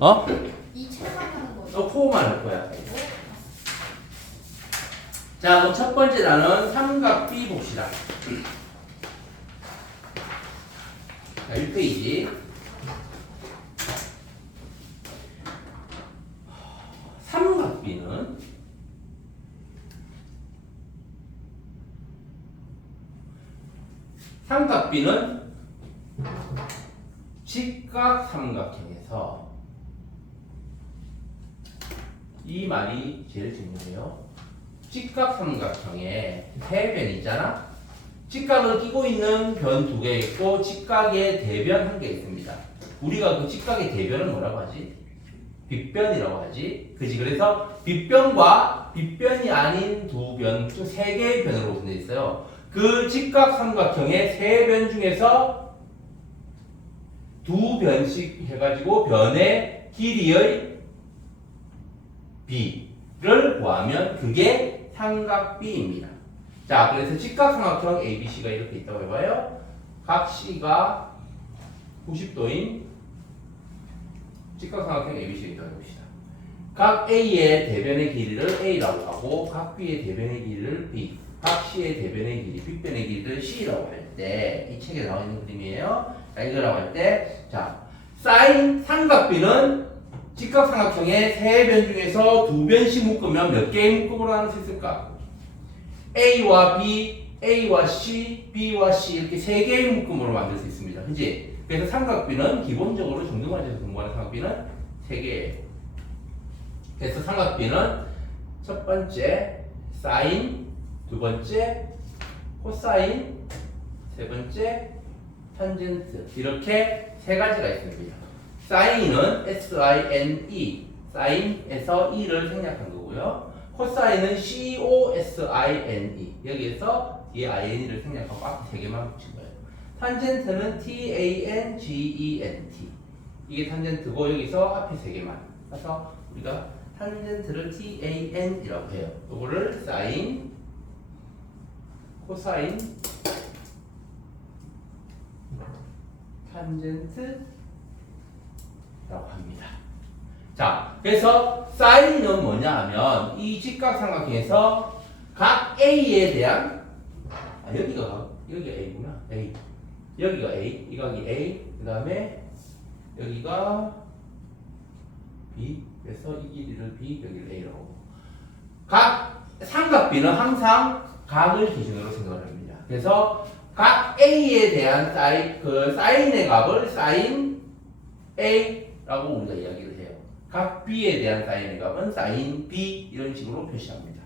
어? 이 체감하는 거죠. 너 코어만 할 거야. 자, 그럼 첫 번째 단원 삼각 B 봅시다. 자, 1페이지. 삼각 B는 직각 삼각형에서 이 말이 제일 중요해요. 직각 삼각형에 세 변이 있잖아. 직각을 끼고 있는 변 두 개 있고 직각의 대변 한 개 있습니다. 우리가 그 직각의 대변은 뭐라고 하지? 빗변이라고 하지. 그지? 그래서 빗변과 빗변이 아닌 두 변, 총 세 개의 변으로 구분되어 있어요. 그 직각 삼각형의 세 변 중에서 두 변씩 해가지고 변의 길이의 B를 구하면 그게 삼각 B입니다. 자, 그래서 직각 삼각형 ABC가 이렇게 있다고 해봐요. 각 C가 90도인 직각 삼각형 ABC가 있다고 해봅시다. 각 A의 대변의 길이를 A라고 하고 각 B의 대변의 길이를 B, 각 C의 대변의 길이, 빗변의 길이를 C라고 할 때 이 책에 나와 있는 그림이에요. 자, 이거라고 할 때 자, 사인 삼각 B는 직각 삼각형의 세 변 중에서 두 변씩 묶으면 몇 개의 묶음으로 나눌 수 있을까? A와 B, A와 C, B와 C 이렇게 세 개의 묶음으로 만들 수 있습니다. 그지? 그래서 삼각비는 기본적으로 정등관에서 공부하는 삼각비는 세 개예요. 그래서 삼각비는 첫 번째 사인, 두 번째 코사인, 세 번째 탄젠트 이렇게 세 가지가 있습니다. 사인은 SINE, 사인에서 E를 생략한 거고요. 코사인은 COSINE, 여기에서 이 INE를 생략하고 앞에 세 개만 붙인 거예요. 탄젠트는 TANGENT, 이게 탄젠트고 여기서 앞에 세 개만. 그래서 우리가 탄젠트를 TAN이라고 해요. 이거를 사인, 코사인, 탄젠트 라고 합니다. 자, 그래서 사인은 뭐냐 하면 이 직각삼각형에서 각 A에 대한 여기가 A구나. A. 여기가 A, 이 각이 A, 그 다음에 여기가 B, 그래서 이 길이를 B, 여기를 A라고. 각 삼각 B는 항상 각을 기준으로 생각을 합니다. 그래서 각 A에 대한 사인의 값을 사인 A라고 우리가 이야기를 해요. 각 B에 대한 사인의 값은 사인 B 이런 식으로 표시합니다.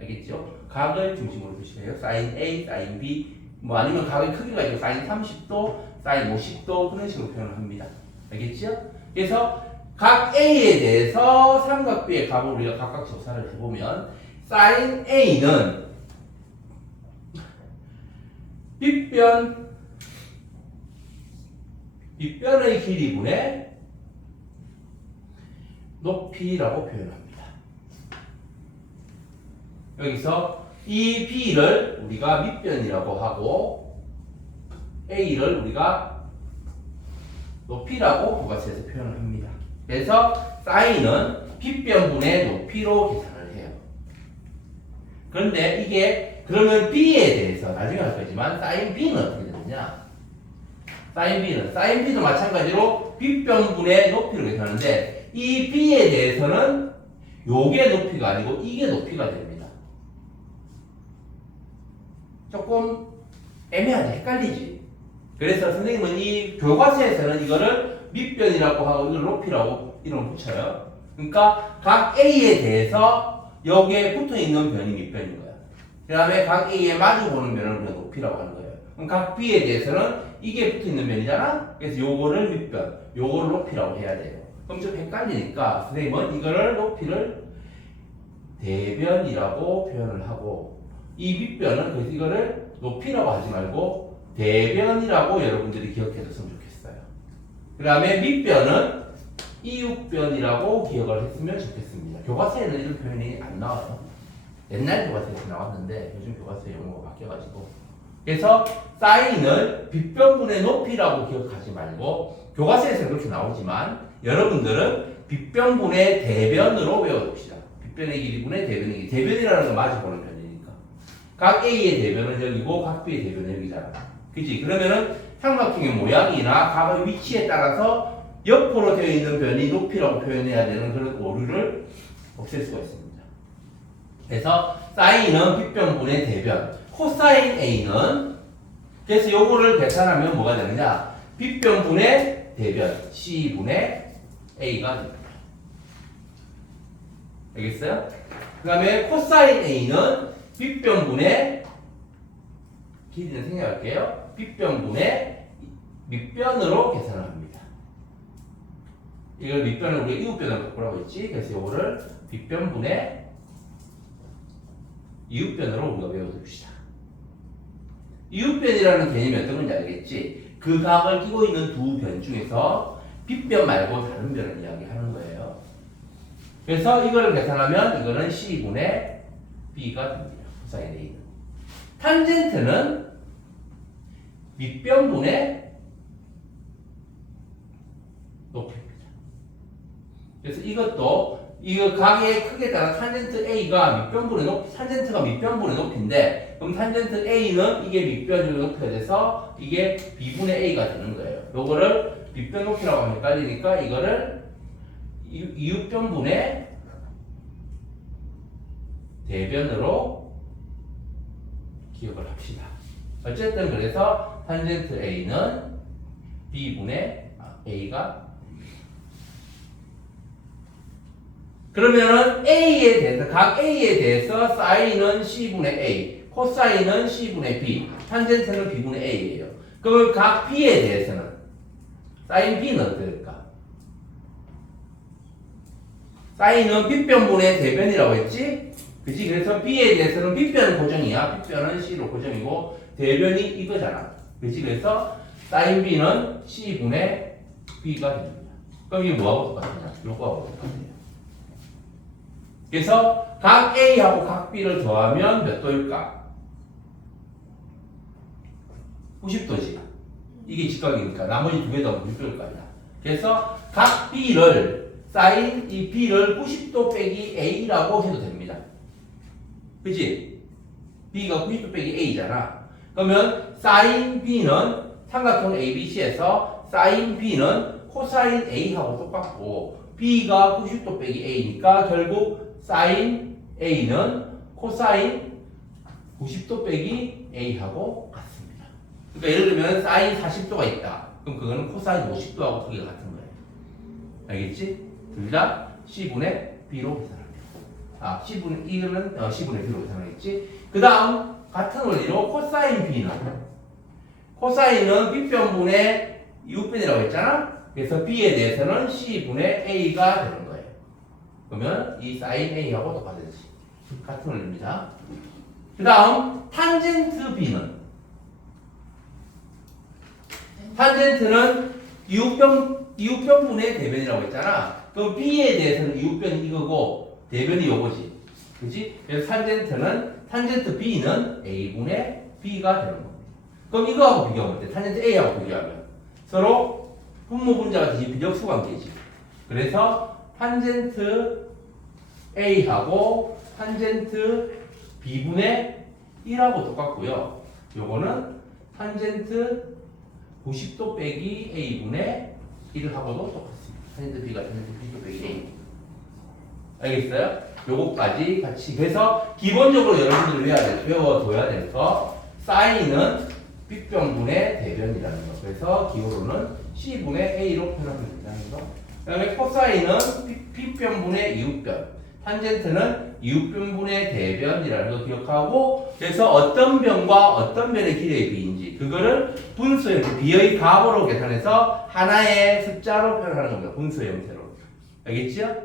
알겠죠? 각을 중심으로 표시해요. 사인 A, 사인 B, 뭐 아니면 각의 크기가 있고 사인 30도, 사인 50도 그런 식으로 표현을 합니다. 알겠죠? 그래서 각 A에 대해서 삼각 B의 값을 우리가 각각 조사를 해보면 사인 A는 빗변의 길이분의 높이라고 표현합니다. 여기서 이 B를 우리가 밑변이라고 하고 A를 우리가 높이라고 부가세에서 표현을 합니다. 그래서 사인은 빗변분의 높이로 계산을 해요. 그런데 이게 그러면 B에 대해서 나중에 할 거지만 사인 B는 어떻게 되느냐? 사인 B도 마찬가지로 빗변분의 높이로 계산하는데 이 B에 대해서는 요게 높이가 아니고 이게 높이가 됩니다. 조금 애매하지? 헷갈리지? 그래서 선생님은 이 교과서에서는 이거를 밑변이라고 하고 이걸 높이라고 이름을 붙여요. 그러니까 각 A에 대해서 여기에 붙어있는 변이 밑변인 거야. 그 다음에 각 A에 마주보는 변을 우리가 높이라고 하는 거예요. 그럼 각 B에 대해서는 이게 붙어있는 변이잖아? 그래서 요거를 밑변, 요거를 높이라고 해야 돼요. 그럼 좀 헷갈리니까 선생님은 이거를 높이를 대변이라고 표현을 하고 이 밑변은 그래서 이거를 높이라고 하지 말고 대변이라고 여러분들이 기억해줬으면 좋겠어요. 그 다음에 밑변은 이웃변이라고 기억을 했으면 좋겠습니다. 교과서에는 이런 표현이 안 나와요. 옛날 교과서에서 나왔는데 요즘 교과서 용어가 바뀌어가지고 그래서 사인을 빗변분의 높이라고 기억하지 말고 교과서에서는 그렇게 나오지만 여러분들은 빗변분의 대변으로 외워둡시다. 빗변의 길이분의 대변의 길이. 대변이라는 건 마주 보는 편이니까. 각 A의 대변은 여기고 각 B의 대변은 여기잖아. 그치? 그러면은 삼각형의 모양이나 각의 위치에 따라서 옆으로 되어 있는 변이 높이라고 표현해야 되는 그런 오류를 없앨 수가 있습니다. 그래서 사인은 빗변분의 대변, 코사인 A는 그래서 요거를 계산하면 뭐가 되느냐? 빗변분의 대변 C분의 A가 됩니다. 알겠어요? 그 다음에 코사인 A는 빗변분의 길이는 생략할게요. 빗변분의 밑변으로 계산을 합니다. 이걸 밑변을 우리가 이웃변을 바꾸라고 했지. 그래서 이거를 빗변분의 이웃변으로 우리가 외워둡시다. 이웃변이라는 개념이 어떤 건지 알겠지? 그 각을 끼고 있는 두 변 중에서 빗변 말고 다른 변을 이야기하는 거예요. 그래서 이걸 계산하면 이거는 C분의 B가 됩니다. 코사인 A는. 탄젠트는 밑변분의 높이입니다. 그래서 이거 각의 크기에 따라 탄젠트 A가 밑변분의 높이, 탄젠트가 밑변분의 높이인데, 그럼 탄젠트 A는 이게 밑변의 높이가 돼서 이게 B분의 A가 되는 거예요. 요거를 밑변 높이라고 하면 헷갈리니까 이거를 이웃변분의 대변으로 기억을 합시다. 어쨌든 그래서 탄젠트 A는 B분의 A가 그러면은 각 A에 대해서 사인은 C분의 A, 코사인은 C분의 B, 탄젠트는 B분의 A예요. 그러면 각 B에 대해서는 사인 B는 어떨까? 사인은 빗변분의 대변이라고 했지? 그치? 그래서 B에 대해서는 빗변은 고정이야. 빗변은 C로 고정이고 대변이 이거잖아. 그치? 그래서 사인 B는 C분의 B가 됩니다. 그럼 이게 뭐하고 똑같냐? 요거하고 똑같아요. 그래서 각 A하고 각 B를 더하면 몇 도일까? 90도지. 이게 직각이니까 나머지 두 개 더 90도일 거 아니야. 그래서 각 B를 사인 이 B를 90도 빼기 A라고 해도 됩니다. 그치? B가 90도 빼기 A잖아. 그러면 사인 B는 삼각형 ABC에서 사인 B는 코사인 A하고 똑같고 B가 90도 빼기 A니까 결국 사인 A는 코사인 90도 빼기 A하고 같습니다. 그러니까 예를 들면 사인 40도가 있다. 그럼 그거는 코사인 50도하고 크기가 같은 거예요. 알겠지? 둘 다 C분의 B로 계산합니다. 이거는 C분의 B로 계산하겠지? 그 다음 같은 원리로 코사인은 빗변분의 이웃변이라고 했잖아? 그래서 B에 대해서는 C분의 A가 되는 거예요. 그러면 이 사인 A하고 똑같은지 같은 원리입니다. 그 다음 탄젠트 B는 이웃변분의 대변이라고 했잖아. 그럼 B에 대해서는 이웃변이 이거고 대변이 요거지. 그치? 그래서 탄젠트 B는 A분의 B가 되는 겁니다. 그럼 이거하고 비교하면 돼. 탄젠트 A하고 비교하면 서로 분모분자가 되지 비적수 관계지. 그래서 탄젠트 A하고 탄젠트 B분의 1하고 똑같고요. 요거는 탄젠트 90도 빼기 A분의 1하고도 똑같습니다. 탄젠트 B가 탄젠트 90도 빼기 A. 알겠어요? 요거까지 같이. 그래서 기본적으로 여러분들 외워둬야 될 거, 사인은 빗변분의 대변이라는 거. 그래서 기호로는 C분의 A로 표현하면 된다는 거. 그 다음에 코사인은 빗변분의 이웃변, 탄젠트는 이웃변분의 대변이라는 거 기억하고, 그래서 어떤 변과 어떤 변의 길이의 비인지 그거를 분수형, B의 값으로 계산해서 하나의 숫자로 표현하는 겁니다. 분수 형태로. 알겠죠?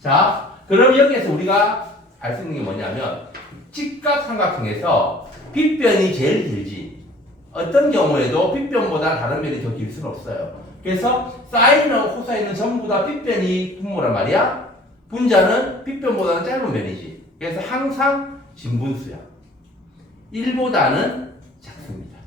자, 그럼 여기에서 우리가 알 수 있는 게 뭐냐면 직각삼각형에서 빗변이 제일 길지. 어떤 경우에도 빗변보다 다른 변이 더 길 수는 없어요. 그래서 사인하고 코사인은 전부 다 빗변이 분모란 말이야. 분자는 빗변보다는 짧은 변이지. 그래서 항상 진분수야. 1보다는 작습니다.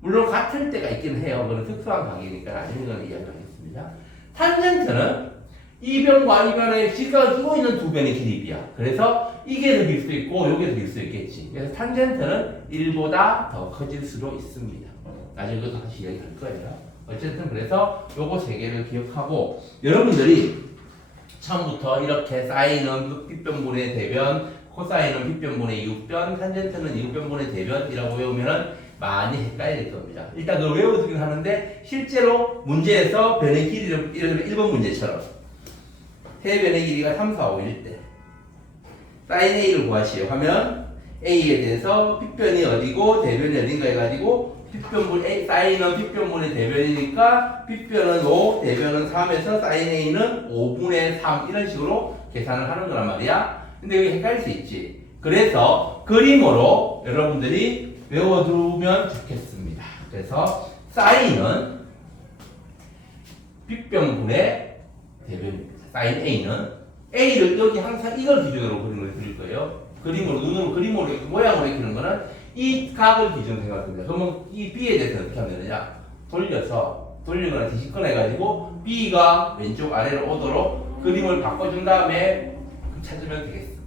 물론 같을 때가 있긴 해요. 그건 특수한 관계니까 나중에 이야기하겠습니다. 되겠냐? 탄젠트는 이 변과 이 변의 직각을 끼고 있는 두 변의 길이비야. 그래서 이게 더 길 수도 있고 요게 더 길 수도 있겠지. 그래서 탄젠트는 1보다 더 커질 수도 있습니다. 나중에 그것도 다시 이야기할 거예요. 어쨌든 그래서 요거 세 개를 기억하고 여러분들이 처음부터 이렇게 사인은 빗변분의 대변, 코사인은 빗변분의 이웃변, 탄젠트는 이웃변분의 대변이라고 외우면은 많이 헷갈릴 겁니다. 일단 그걸 외워두긴 하는데 실제로 문제에서 변의 길이를 예를 들면 1번 문제처럼 해변의 길이가 3, 4, 5일 때 사인 A를 구하시오 하면 A에 대해서 빗변이 어디고 대변이 어딘가 해가지고 빗변분 A, 사인은 빗변분의 대변이니까 빗변은 5, 대변은 3에서 사인 A는 5분의 3 이런 식으로 계산을 하는 거란 말이야. 근데 여기 헷갈릴 수 있지. 그래서 그림으로 여러분들이 외워두면 좋겠습니다. 그래서 사인은 빗변분의 대변입니다. 사인 A는 A를 여기 항상 이걸 기준으로 그림을 그릴 거예요. 그림으로 눈으로 그림으로 이렇게 모양으로 그리는 거는 이 각을 기준으로 생각합니다. 그러면 이 B에 대해서 어떻게 하면 되느냐? 돌리거나 뒤집거나 해가지고 B가 왼쪽 아래로 오도록 그림을 바꿔준 다음에 찾으면 되겠습니다.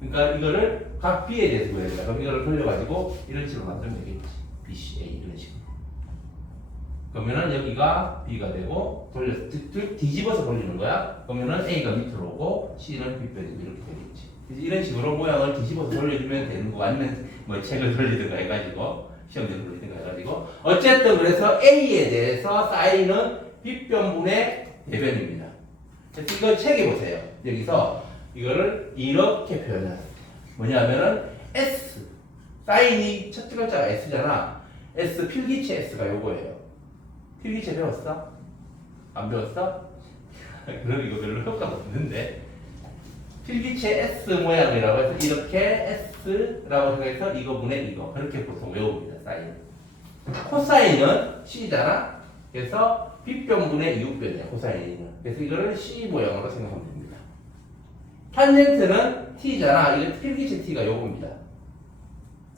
그러니까 이거를 각 B에 대해서 보여야 된다. 그럼 이거를 돌려가지고 이런 식으로 만들면 되겠지. B, C, A 이런 식으로. 그러면은 여기가 B가 되고 뒤집어서 돌리는 거야. 그러면은 A가 밑으로 오고 C는 B변이 이렇게 되겠지. 이런 식으로 모양을 뒤집어서 돌려주면 되는 거 아니면 뭐 책을 돌리든가 해가지고 시험지를 돌리든가 해가지고 어쨌든 그래서 A에 대해서 사인은 빗변분의 대변입니다. 그래서 이걸 책에 보세요. 여기서 이거를 이렇게 표현해요. 뭐냐면은 S 사인이 첫 글자가 S잖아. S 필기체 S가 요거예요. 필기체 배웠어? 안 배웠어? 그럼 이거 별로 효과가 없는데 필기체 S 모양이라고 해서 이렇게 S라고 해서 이거 분의 이거 그렇게 보통 외웁니다. 사인 코사인은 C잖아. 그래서 빗변분의 이웃변이야. 코사인은. 그래서 이거를 C 모양으로 생각하면 됩니다. 탄젠트는 T잖아. 이거 필기체 T가 요겁니다.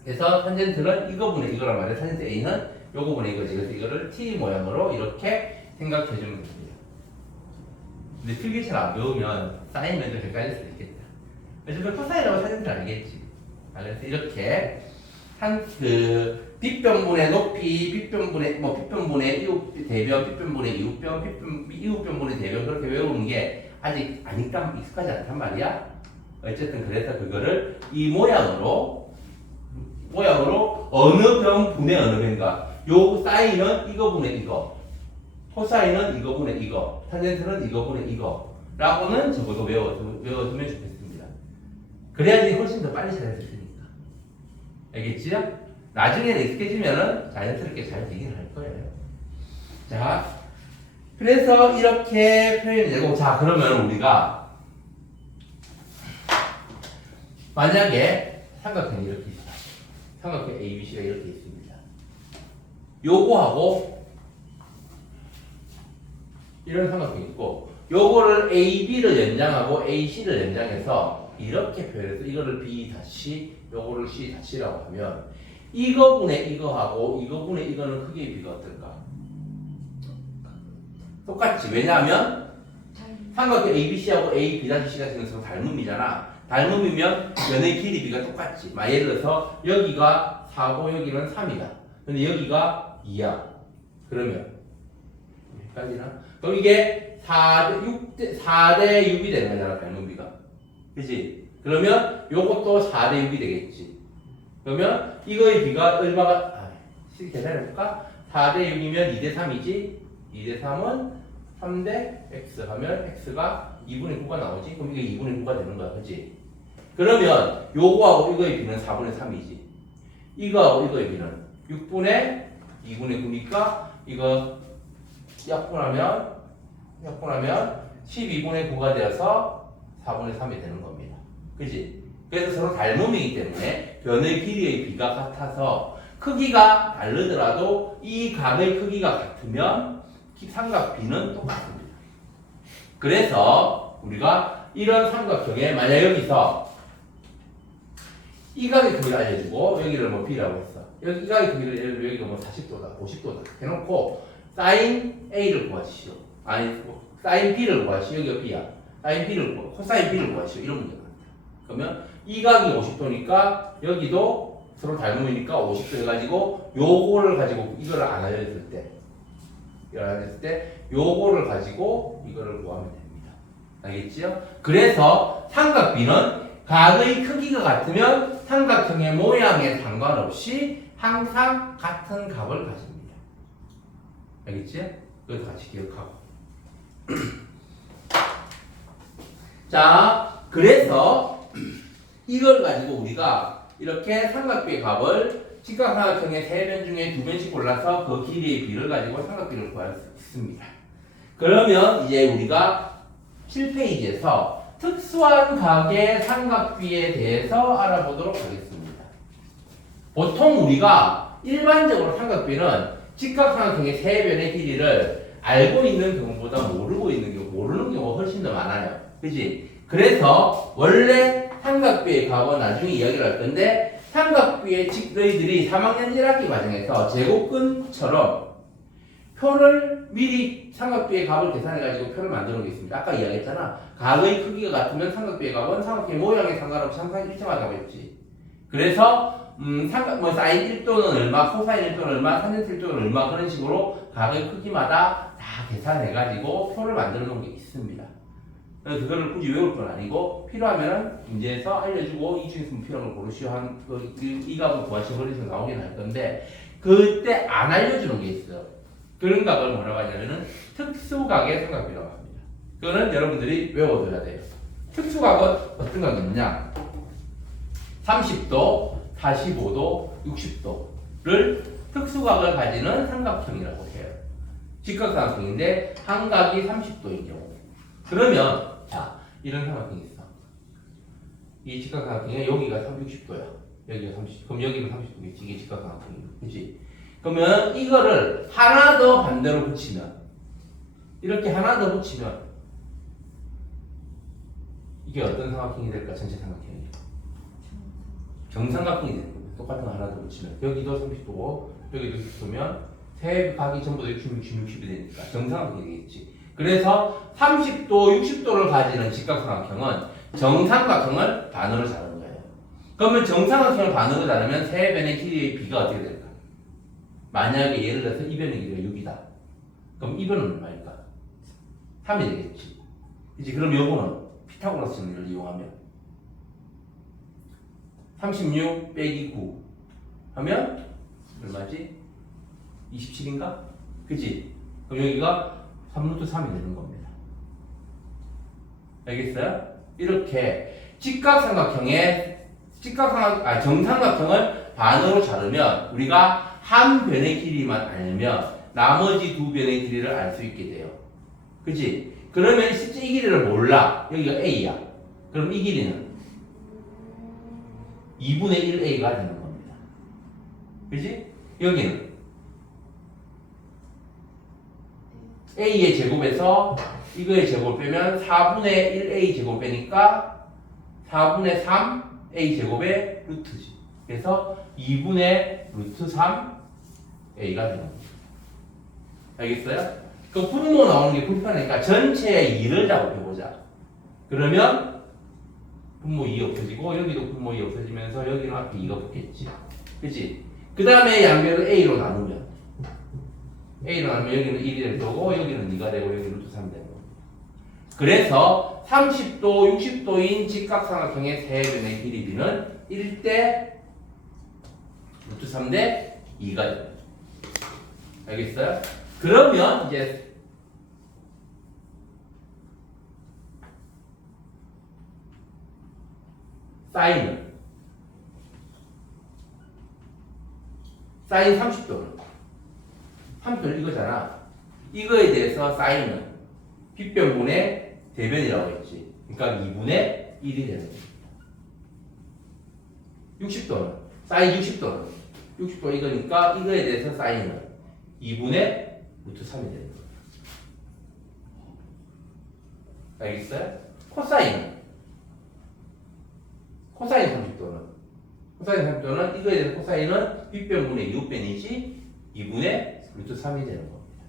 그래서 탄젠트는 이거분의 이거란 말이야. 탄젠트 A는 요거분의 이거지. 그래서 이거를 T 모양으로 이렇게 생각해주면 됩니다. 근데 필기체를 안 배우면 사인은 좀 헷갈릴 수도 있겠다. 어차피 코사인하고 탄젠트는 알겠지. 그래서 이렇게 빗변분의 높이, 빗변분의 이웃 대변, 빗변분의 이웃변, 이웃변분의 대변 그렇게 외우는 게 아직 아니까 익숙하지 않단 말이야. 어쨌든 그래서 그거를 이 모양으로 어느 변분의 어느 변가. 요 사인은 이거분의 이거, 코사인은 이거분의 이거, 탄젠트는 이거분의 이거라고는 적어도 외워두면 좋겠습니다. 그래야지 훨씬 더 빨리 잘할 수 있으니까. 알겠지요? 나중에 익숙해지면은 자연스럽게 잘 되긴 할 거예요. 자, 그래서 이렇게 표현이 되고, 자, 그러면 우리가 만약에 삼각형이 이렇게 있다. 삼각형 ABC가 이렇게 있습니다. 요거하고 이런 삼각형이 있고, 요거를 AB를 연장하고 AC를 연장해서 이렇게 표현해서 이거를 B 다시, 요거를 C 다시라고 하면 이거분의 이거하고 이거분의 이거는 크기의 비가 어떨까? 똑같지. 왜냐하면 삼각형 ABC하고 AB-C가 지금 서로 닮음이잖아. 닮음이면 면의 길이 비가 똑같지. 예를 들어서 여기가 4고 여기는 3이다. 근데 여기가 2야. 그러면 헷갈리나? 그럼 이게 4대 6이 되는 거잖아. 닮은 비가. 그치? 그러면 요것도 4대 6이 되겠지. 그러면 이거의 비가 얼마가 계산해볼까? 4대 6이면 2대 3이지. 2대 3은 3대 x 하면 x가 2분의 9가 나오지. 그럼 이게 2분의 9가 되는 거야. 그치? 그러면 요거하고 이거의 비는 4분의 3이지. 이거하고 이거의 비는 6분의 2분의 9니까 이거 약분하면 12분의 9가 되어서 4분의 3이 되는 겁니다. 그치? 그래서 서로 닮음이기 때문에 변의 길이의 비가 같아서 크기가 다르더라도 이 각의 크기가 같으면 삼각 B는 똑같습니다. 그래서 우리가 이런 삼각형에 만약 여기서 이 각의 크기를 알려주고 여기를 뭐 B라고 했어. 이 각의 크기를 예를 들어 여기가 뭐 40도다, 50도다 해놓고 사인 A를 구하시오. 아니, 사인 B를 구하시오. 여기가 B야. 사인 B를 구하, 코사인 B를 구하시오. 이런 문제가 나옵니다. 그러면 이 각이 50도니까 여기도 서로 닮으니까 50도 해가지고 요거를 가지고 이거를 안 알려줬을 때, 이걸 알려줬을 때 요거를 가지고 이거를 구하면 됩니다. 알겠지요? 그래서 삼각비는 각의 크기가 같으면 삼각형의 모양에 상관없이 항상 같은 값을 가집니다. 알겠지요? 이것도 같이 기억하고. 자, 그래서 이걸 가지고 우리가 이렇게 삼각비의 값을 직각삼각형의 3변 중에 2변씩 골라서 그 길이의 비를 가지고 삼각비를 구할 수 있습니다. 그러면 이제 우리가 7페이지에서 특수한 각의 삼각비에 대해서 알아보도록 하겠습니다. 보통 우리가 일반적으로 삼각비는 직각삼각형의 3변의 길이를 알고 있는 경우보다 모르는 경우가 훨씬 더 많아요. 그치? 그래서 원래 삼각비의 값은 나중에 이야기를 할 건데, 삼각비의 너희들이 3학년 1학기 과정에서 제곱근처럼 표를 미리 삼각비의 값을 계산해가지고 표를 만드는 게 있습니다. 아까 이야기했잖아. 각의 크기가 같으면 삼각비의 값은 삼각형의 모양에 상관없이 항상 일정하다고 했지. 그래서 사인 1도는 얼마, 코사인 1도는 얼마, 탄젠트 1도는 얼마, 그런 식으로 각의 크기마다 다 계산해가지고 표를 만들어 놓은 게 있습니다. 그거를 굳이 외울 건 아니고 필요하면은 문제에서 알려주고 이 중에서 필요한 걸 고르시오 한 이 값을 구하시오 그래서 나오긴 할 건데, 그때 안 알려주는 게 있어요. 그런 값을 뭐라고 하냐면은 특수각의 삼각비라고 합니다. 그거는 여러분들이 외워둬야 돼요. 특수각은 어떤 각이 있느냐? 30도, 45도, 60도를 특수각을 가지는 삼각형이라고 해요. 직각삼각형인데 한 각이 30도인 경우. 그러면 자, 이런 삼각형이 있어. 이 직각삼각형에 여기가 60도야. 여기가 30. 그럼 여기는 30도겠지. 이게 직각삼각형이야. 그렇지? 그러면 이거를 하나 더 반대로 붙이면, 이렇게 하나 더 붙이면 이게 어떤 삼각형이 될까? 전체 삼각형이 정삼각형이 되는 거예요. 똑같은 거 하나 더 붙이면 여기도 30도고 여기도 60도면 세 각이 전부 다 60, 60이 되니까 정삼각형이 되겠지. 그래서 30도, 60도를 가지는 직각삼각형은 정삼각형을 반으로 자르는 거예요. 그러면 정삼각형을 반으로 자르면 세 변의 길이의 비가 어떻게 될까? 만약에 예를 들어서 이 변의 길이가 6이다. 그럼 이 변은 얼마일까? 3이 되겠지. 그치? 그럼 요거는 피타고라스 정리를 이용하면 36 빼기 9 하면 얼마지? 27인가? 그치? 그럼 여기가 3루트 3이 되는 겁니다. 알겠어요? 이렇게 정삼각형을 반으로 자르면 우리가 한 변의 길이만 알면 나머지 두 변의 길이를 알 수 있게 돼요. 그치? 그러면 실제 이 길이를 몰라. 여기가 A야. 그럼 이 길이는 2분의 1A가 되는 겁니다. 그치? 여기는 A의 제곱에서 이거의 제곱을 빼면 4분의 1A 제곱 빼니까 4분의 3 A 제곱의 루트지. 그래서 2분의 루트 3 A가 되는 겁니다. 알겠어요? 그 분모 나오는 게 불편하니까 전체의 2를 작업해보자. 그러면 분모 2 없어지고 여기도 분모 2 없어지면서 여기는 앞에 2가 붙겠지. 그치? 그 다음에 양변을 A로 나누면 여기는 1이 될 거고 여기는 2가 되고 여기는 루트 3이 되는 겁니다. 그래서 30도, 60도인 직각삼각형의 세 변의 길이비는 1대 루트 3대 2가 됩니다. 알겠어요? 그러면 이제 사인 30도는 3도는 이거잖아. 이거에 대해서 사인은 빗변분의 대변이라고 했지. 그러니까 2분의 1이 되는 겁니다. 60도는 사인 60도 이거니까 이거에 대해서 사인은 2분의 루트 3이 되는 거예요. 알겠어요? 코사인 30도는 이거에 대해서 코사인은 빗변분의 2변이지 2분의 루트 3이 되는 겁니다.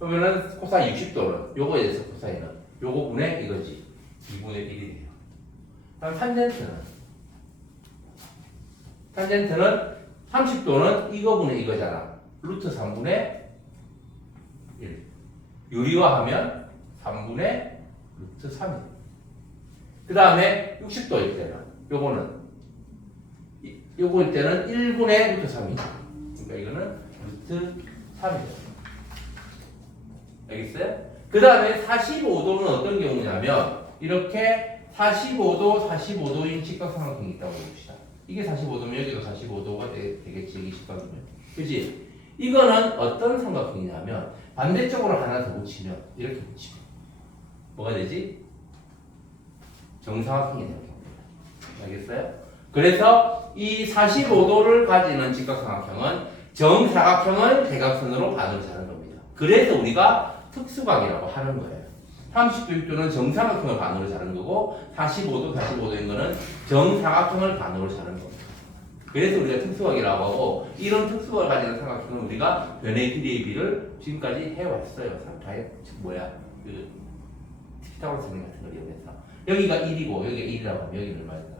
그러면은 코사인 60도는 요거에 대해서 코사인은 요거 분의 이거지. 2분의 1이 돼요. 그럼 탄젠트는 30도는 이거 분의 이거잖아. 루트 3분의 1. 유리화하면 3분의 루트 3이에요. 그 다음에 60도일 때는 요거일 때는 1분의 루트 3이죠. 그러니까 이거는 루트 3이죠. 알겠어요? 그 다음에 45도는 어떤 경우냐면 이렇게 45도인 직각삼각형이 있다고 봅시다. 이게 45도면 여기도 45도가 되겠지. 이게 직각이면. 그치? 이거는 어떤 삼각형이냐면 반대쪽으로 하나 더 붙이면 이렇게 붙이면 뭐가 되지? 정사각형이 되는 겁니다. 알겠어요? 그래서 이 45도를 가지는 직각삼각형은 정사각형을 대각선으로 반으로 자는 겁니다. 그래서 우리가 특수각이라고 하는 거예요. 30도, 6도는 정사각형을 반으로 자는 거고 45도인 거는 정사각형을 반으로 자는 겁니다. 그래서 우리가 특수각이라고 하고 이런 특수각을 가지는 삼각형은 우리가 변의 길이의 비를 지금까지 해왔어요. 피타고라스 정리 같은 걸 이용해서 여기가 1이고 여기가 1이라고 하면 여기는 얼마일까?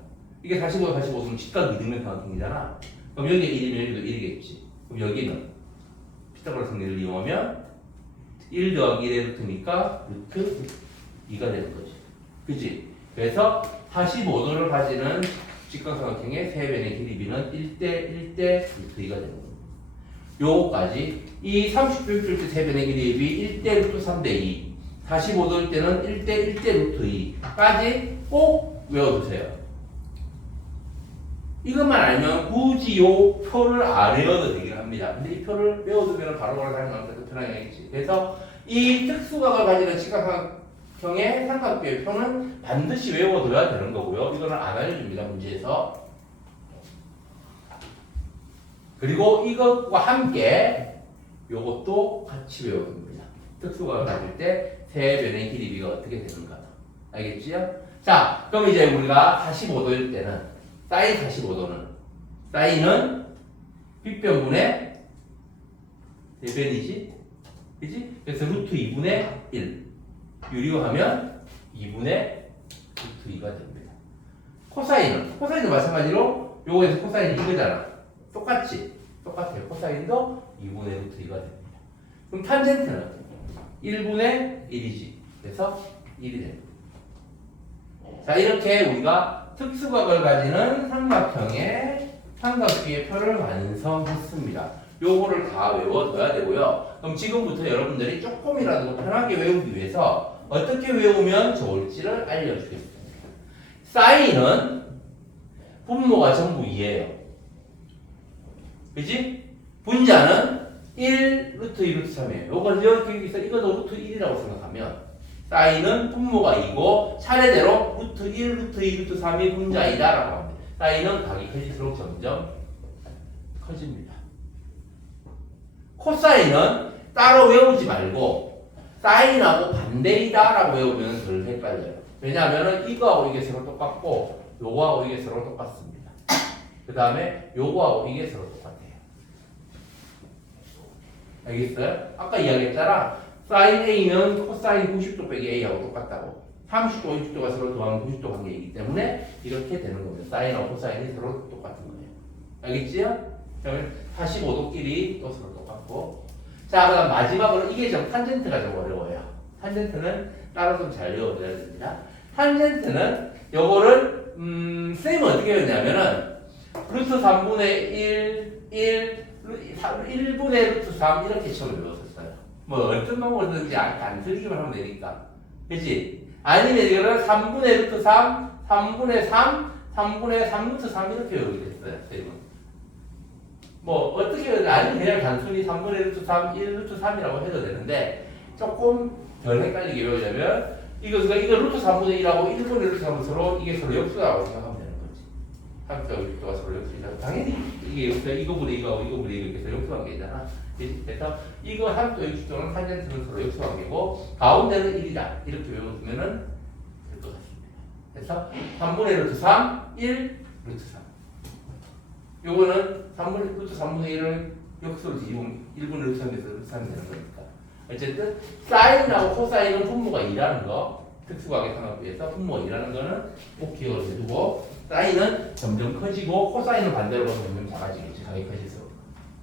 이게 45면 직각 이등변 삼각형이잖아. 그럼 여기가 1이면 여기도 1이겠지. 그럼 여기는 피타고라스 정리를 이용하면 1 더하기 1의 루트니까 루트 2가 되는 거지. 그치? 그래서 45도를 가지는 직각삼각형의 세변의 길이비는 1대 루트 2가 되는 겁니다. 요거까지 이 30도 6도일 때 세변의 길이비 1대 루트 3대 2 45도일 때는 1대 루트 2까지 꼭 외워두세요. 이것만 알면 굳이 요 표를 안 외워도 되긴 합니다. 근데 이 표를 외워두면 바로바로 사용하면서 편하게 하겠지. 그래서 이 특수각을 가지는 직각형의 삼각비의 표는 반드시 외워둬야 되는 거고요. 이거는 안 알려줍니다. 문제에서. 그리고 이것과 함께 요것도 같이 외워둡니다. 특수각을 가질 때 세변의 길이비가 어떻게 되는가. 알겠지요? 자, 그럼 이제 우리가 45도일 때는 사인 45도는 사인은 빗변분의 대변이지? 그지? 그래서 루트 2분의 1 유리화하면 2분의 루트 2가 됩니다. 코사인은 마찬가지로 요거에서 코사인이 이거잖아. 똑같아요. 코사인도 2분의 루트 2가 됩니다. 그럼 탄젠트는 1분의 1이지. 그래서 1이 됩니다. 자, 이렇게 우리가 특수각을 가지는 삼각형의 삼각비의 표를 완성했습니다. 요거를 다 외워둬야 되고요. 그럼 지금부터 여러분들이 조금이라도 편하게 외우기 위해서 어떻게 외우면 좋을지를 알려주겠습니다. 사인은 분모가 전부 2예요. 그치? 분자는 1 루트 2 루트 3이에요. 요걸 여기서 이것도 루트 1이라고 생각하면 사인은 분모가 2고 차례대로 루트 1, 루트 2, 루트 3이 분자이다 라고 합니다. 사인은 각이 커질수록 점점 커집니다. 코사인은 따로 외우지 말고 사인하고 반대이다 라고 외우면 덜 헷갈려요. 왜냐하면 이거하고 이게 서로 똑같고 요거하고 이게 서로 똑같습니다. 그 다음에 요거하고 이게 서로 똑같아요. 알겠어요? 아까 이야기했잖아. 사인 A는 코사인 90도 빼기 A하고 똑같다고. 30도, 60도가 서로 더하면 90도 관계이기 때문에 이렇게 되는 겁니다. 사인하고 코사인이 서로 똑같은 거예요. 알겠지요? 그러면 45도끼리 또 서로 똑같고. 자, 그다음 마지막으로 이게 좀 탄젠트가 좀 어려워요. 탄젠트는 따로 좀 잘 외워둬야 됩니다. 탄젠트는 요거를 쌤은 어떻게 했냐면은 루트 3분의 1분의 루트 3 이렇게 처음 외웠었어요. 뭐 어떤 방법이든지 안 틀리기만 하면 되니까. 그치? 아니면 이거를 3분의 루트 3, 3분의 3, 3분의 3 루트 3 이렇게 외우게 됐어요. 쌤은. 뭐 어떻게 아니면 그냥 단순히 3분의 루트 3, 1 루트 3이라고 해도 되는데 조금 덜 헷갈리게 외우려면 이거 루트 3분의 1하고 1분의 루트 3은 서로 이게 서로 역수라고 생각하면 되는 거지. 30도 60도가 서로 역수이다. 당연히 이게 이거분의 이거하고 이거분의 이거 이렇게 서로 역수관계잖아. 그래서 이거 30도 60도는 탄젠트는 서로 역수관계고 가운데는 1이다. 이렇게 외우면은 될 것 같습니다. 그래서 3분의 루트 3, 1 루트 3. 요거는 루트 3분의 1을 역수로 뒤집으면 1분의 루트 3에서 루트 3이 되는 거니까. 어쨌든 사인하고 코사인은 분모가 2라는 거 특수각의 삼각비에서 분모가 2라는 거는 꼭 기억을 해두고 사인은 점점 커지고 코사인은 반대로 가면 점점 작아지겠지. 각이 커질수록.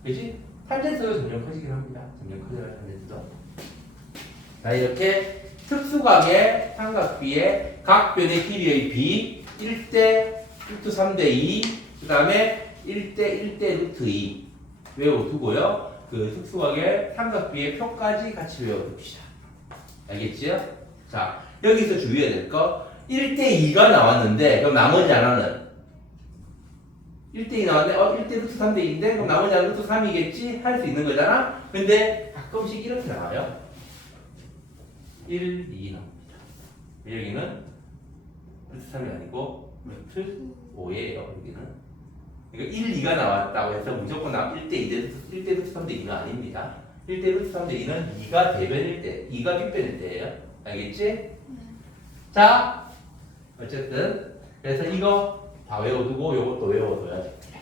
그지? 탄젠트도 점점 커지긴 합니다. 점점 커져요. 탄젠트도. 자 이렇게 특수각의 삼각비의 각변의 길이의 b 1대 루트 3대 2 그 다음에 1대 1대 루트 2 외워두고요. 그 특수각의 삼각비의 표까지 같이 외워둡시다. 알겠지요? 자 여기서 주의해야 될 거 1대 2가 나왔는데 그럼 나머지 하나는 1대 2 나왔는데 1대 루트 3대 2인데 그럼 나머지 하나는 루트 3이겠지? 할 수 있는 거잖아? 근데 가끔씩 이렇게 나와요. 1, 2 나옵니다. 여기는 루트 3이 아니고 루트 5예요. 여기는. 그러니까 1, 2가 나왔다고 해서 무조건 1대 1대 루트 3대 2는 아닙니다. 1대 루트 3대 2는 2가 대변일 때, 2가 빗변일 때예요. 알겠지? 자, 어쨌든 그래서 이거 다 외워두고 요것도 외워둬야 됩니다.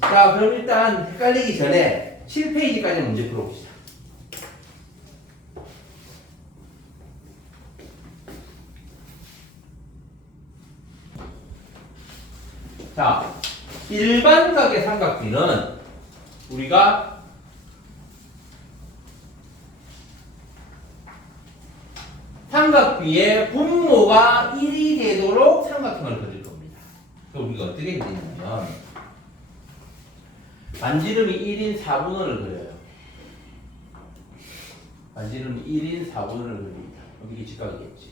자, 그럼 일단 헷갈리기 전에 7페이지까지 문제 풀어봅시다. 자, 일반각의 삼각비는 우리가 삼각비의 분모가 1이 되도록 삼각형을 그릴 겁니다. 그럼 우리가 어떻게 그리냐면 반지름이 1인 4분원을 그려요. 반지름이 1인 4분원을 그립니다. 이게 직각이겠지.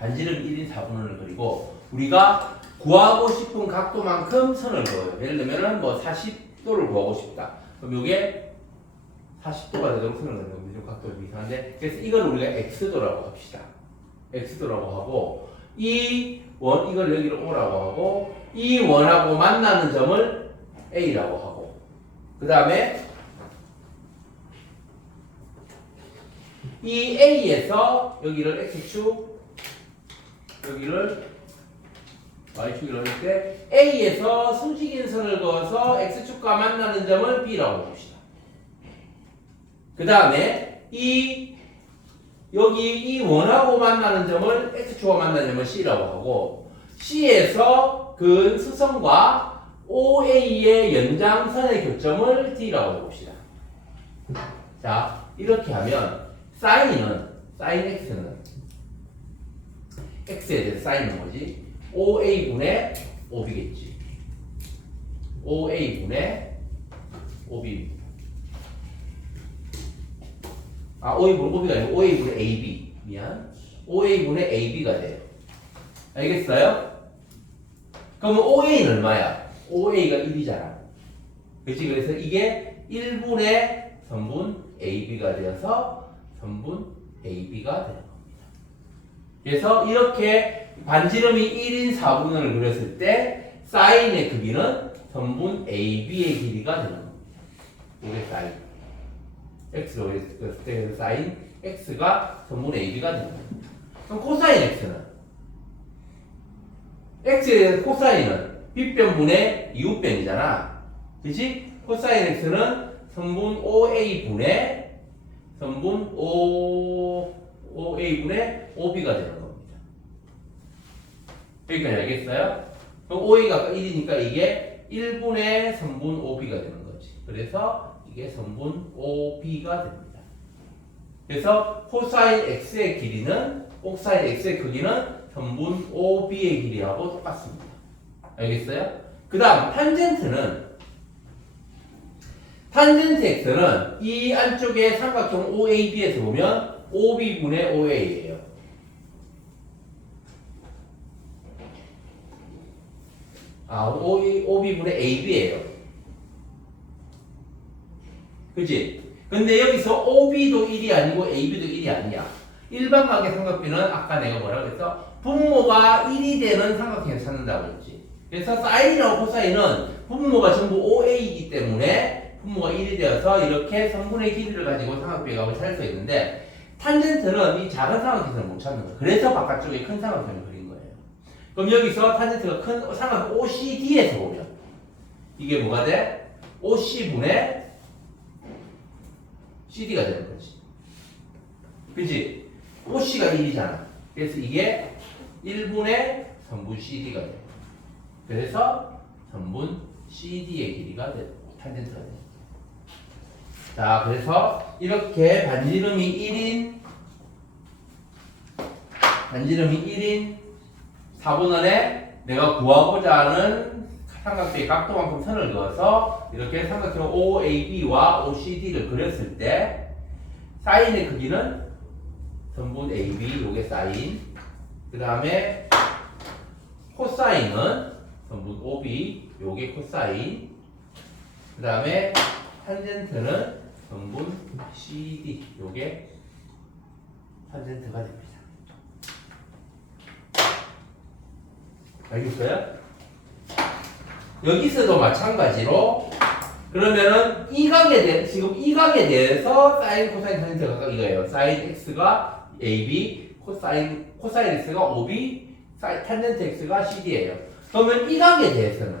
반지름 1인 4분원을 그리고 우리가 구하고 싶은 각도만큼 선을 그어요. 예를 들면은 뭐 40도를 구하고 싶다. 그럼 이게 40도가 되도록 선을 그는 겁니다. 이 각도가 좀 이상한데. 그래서 이걸 우리가 x도라고 합시다. x도라고 하고 이걸 여기로 오라고 하고 이 원하고 만나는 점을 a라고 하고 그 다음에 이 a에서 여기를 x축 여기를 y축이라고 할 때 A에서 수직인 선을 그어서 X축과 만나는 점을 B라고 봅시다. 그 다음에 여기 이 원하고 만나는 점을 X축과 만나는 점을 C라고 하고 C에서 그 수선과 OA의 연장선의 교점을 D라고 봅시다. 자 이렇게 하면 sin X는 X에 대해서 사인은 뭐지? OA분의 OB겠지. OA분의 OB입니다. OA분의 OB가 아니고 OA분의 AB. 미안. OA분의 AB가 돼요. 알겠어요? 그러면 OA는 얼마야? OA가 1이잖아. 그렇지? 그래서 이게 1분의 선분 AB가 되어서 선분 AB가 되는 겁니다. 그래서 이렇게 반지름이 1인 4분원을 그렸을 때 사인의 크기는 선분 AB의 길이가 되는 겁니다. 이게 사인. X로 그렸을 때 사인 X가 선분 AB가 되는 겁니다. 그럼 코사인 X는? X에 대해서 코사인은 빗변분의 이웃변이잖아. 그치? 코사인 X는 선분 OA분의 선분 OA분의 OB가 되는 겁니다. 여기까지 알겠어요? 그럼 OA가 1이니까 이게 1분의 선분 OB가 되는 거지. 그래서 이게 선분 OB가 됩니다. 그래서 코사인 X의 길이는 코사인 X의 크기는 선분 OB의 길이하고 똑같습니다. 알겠어요? 그 다음 탄젠트 X는 이 안쪽에 삼각형 OAB에서 보면 OB분의 OA예요. OB분의 AB예요. 그치? 근데 여기서 OB도 1이 아니고 AB도 1이 아니야. 일반각의 삼각비는 아까 내가 뭐라고 했어? 분모가 1이 되는 삼각형을 찾는다고 했지. 그래서 사인이랑 코사인은 분모가 전부 OA이기 때문에 분모가 1이 되어서 이렇게 성분의 길이를 가지고 삼각비의 값을 찾을 수 있는데 탄젠트는 이 작은 삼각형을 못 찾는 거예요. 그래서 바깥쪽에 큰 삼각형을 그린 거예요. 그럼 여기서 탄젠트가 큰 삼각형 OCD에서 보면 이게 뭐가 돼? OC분의 CD가 되는 거지. 그치? OC가 1이잖아. 그래서 이게 1분의 선분 CD가 돼. 그래서 선분 CD의 길이가 되고 탄젠트가 돼. 자, 그래서 이렇게 반지름이 1인 4분원에 내가 구하고자 하는 삼각대의 각도만큼 선을 그어서 이렇게 삼각형 OAB와 OCD를 그렸을 때 사인의 크기는 선분 AB, 요게 사인, 그 다음에 코사인은 선분 OB, 요게 코사인, 그 다음에 탄젠트는 선분 CD, 요게 탄젠트가 됩니다. 알겠어요? 여기서도 마찬가지로 그러면은 지금 이 각에 대해서 사인, 코사인, 탄젠트가 각각 이거예요. 사인 x가 AB, 코사인 x가 OB, 탄젠트 x가 CD예요. 그러면 이 각에 대해서는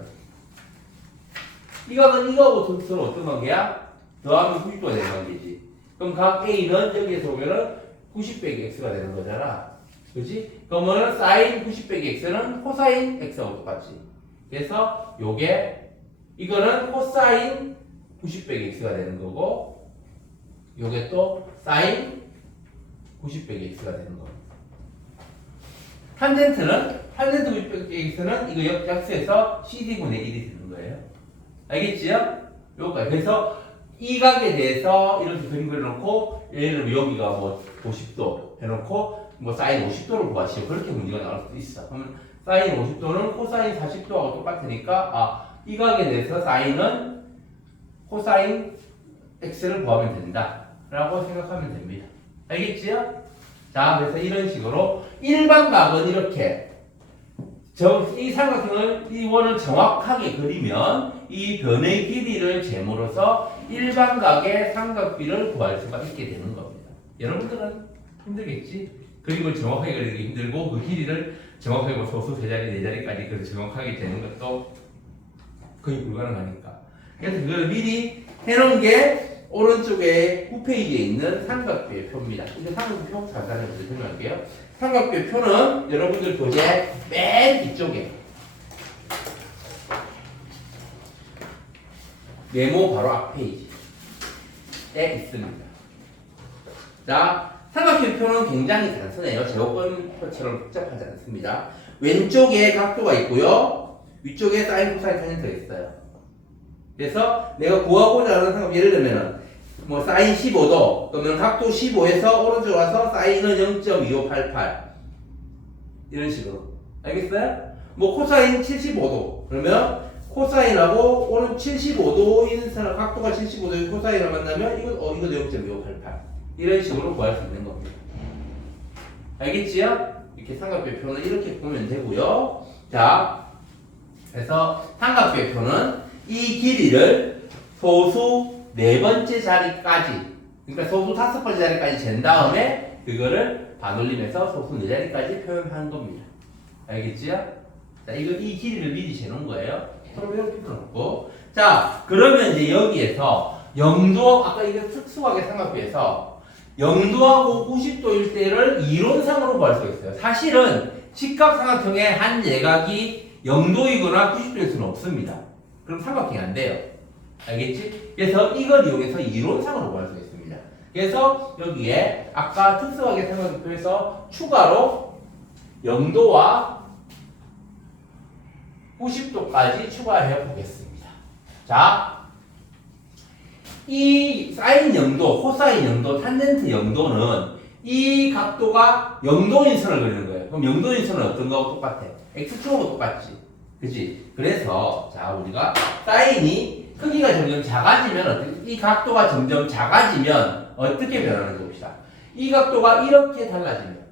이 각은 이거하고 서로 어떤 관계야? 더하면 90도가 되는 관계지. 그럼 각 A는 여기에서 보면은 90 빼기 x가 되는 거잖아. 그렇지? 그러면 사인 90 빼기 x는 코사인 x하고 똑같지. 그래서 요게 이거는 코사인 90 빼기 x가 되는 거고 요게 또 사인 90 빼기 x가 되는 겁니다. 탄젠트 90 빼기 x는 이거 약수에서 CD분의 1이 되는 거예요. 알겠지요? 요거까지. 그래서 이 각에 대해서 이렇게 그림 그려놓고 예를 들면 여기가 뭐 50도 해놓고 뭐 사인 50도를 구하시오. 그렇게 문제가 나올 수도 있어. 그러면 사인 50도는 코사인 40도하고 똑같으니까 이 각에 대해서 사인은 코사인 x를 구하면 된다 라고 생각하면 됩니다. 알겠지요? 자, 그래서 이런 식으로 일반각은 이렇게 이 삼각형을 이 원을 정확하게 그리면 이 변의 길이를 재무로서 일반각의 삼각비를 구할 수가 있게 되는 겁니다. 여러분들은 힘들겠지? 그림을 정확하게 그리기 힘들고 그 길이를 정확하게 뭐 소수 세 자리 네 자리까지 그래서 정확하게 되는 것도 거의 불가능하니까. 그래서 그걸 미리 해놓은 게 오른쪽에 9페이지에 있는 삼각비의 표입니다. 이제 삼각비 표 간단히 먼저 설명할게요. 삼각비의 표는 여러분들 교재 맨 뒤쪽에 메모 바로 앞 페이지에 있습니다. 자, 삼각형 표는 굉장히 단순해요. 제곱권표처럼 복잡하지 않습니다. 왼쪽에 각도가 있고요. 위쪽에 사인, 코사인, 탄젠트가 있어요. 그래서 내가 구하고자 하는 삼각 예를 들면은 뭐 사인 15도 그러면 각도 15에서 오른쪽으로 와서 사인은 0.2588 이런 식으로. 알겠어요? 뭐 코사인 75도 그러면 코사인하고 오른 75도인 사람 각도가 75도인 코사인을 만나면 이거 0.2588 이런 식으로 구할 수 있는 겁니다. 알겠지요? 이렇게 삼각비의 표는 이렇게 보면 되고요. 자, 그래서 삼각비의 표는 이 길이를 소수 네 번째 자리까지, 그러니까 소수 다섯 번째 자리까지 잰 다음에 그거를 반올림해서 소수 네 자리까지 표현하는 겁니다. 알겠지요? 자, 이 길이를 미리 재놓은 거예요. 서로 배울 필요는 없고. 자, 그러면 이제 여기에서 영도, 아까 이거 특수하게 삼각비에서 0도하고 90도일 때를 이론상으로 구할 수가 있어요. 사실은 직각삼각형의 한 예각이 0도이거나 90도일 수는 없습니다. 그럼 삼각형이 안 돼요. 알겠지? 그래서 이걸 이용해서 이론상으로 구할 수가 있습니다. 그래서 여기에 아까 특수하게 삼각형에서 추가로 0도와 90도까지 추가해 보겠습니다. 자, 이 사인 0도, 코사인 0도, 탄젠트 0도는 이 각도가 0도인 선을 그리는 거예요. 그럼 0도인 선은 어떤 거하고 똑같아? x축하고 똑같지. 그치? 그래서 자, 우리가 사인이 크기가 점점 작아지면 이 각도가 점점 작아지면 어떻게 변하는지 봅시다. 이 각도가 이렇게 달라지면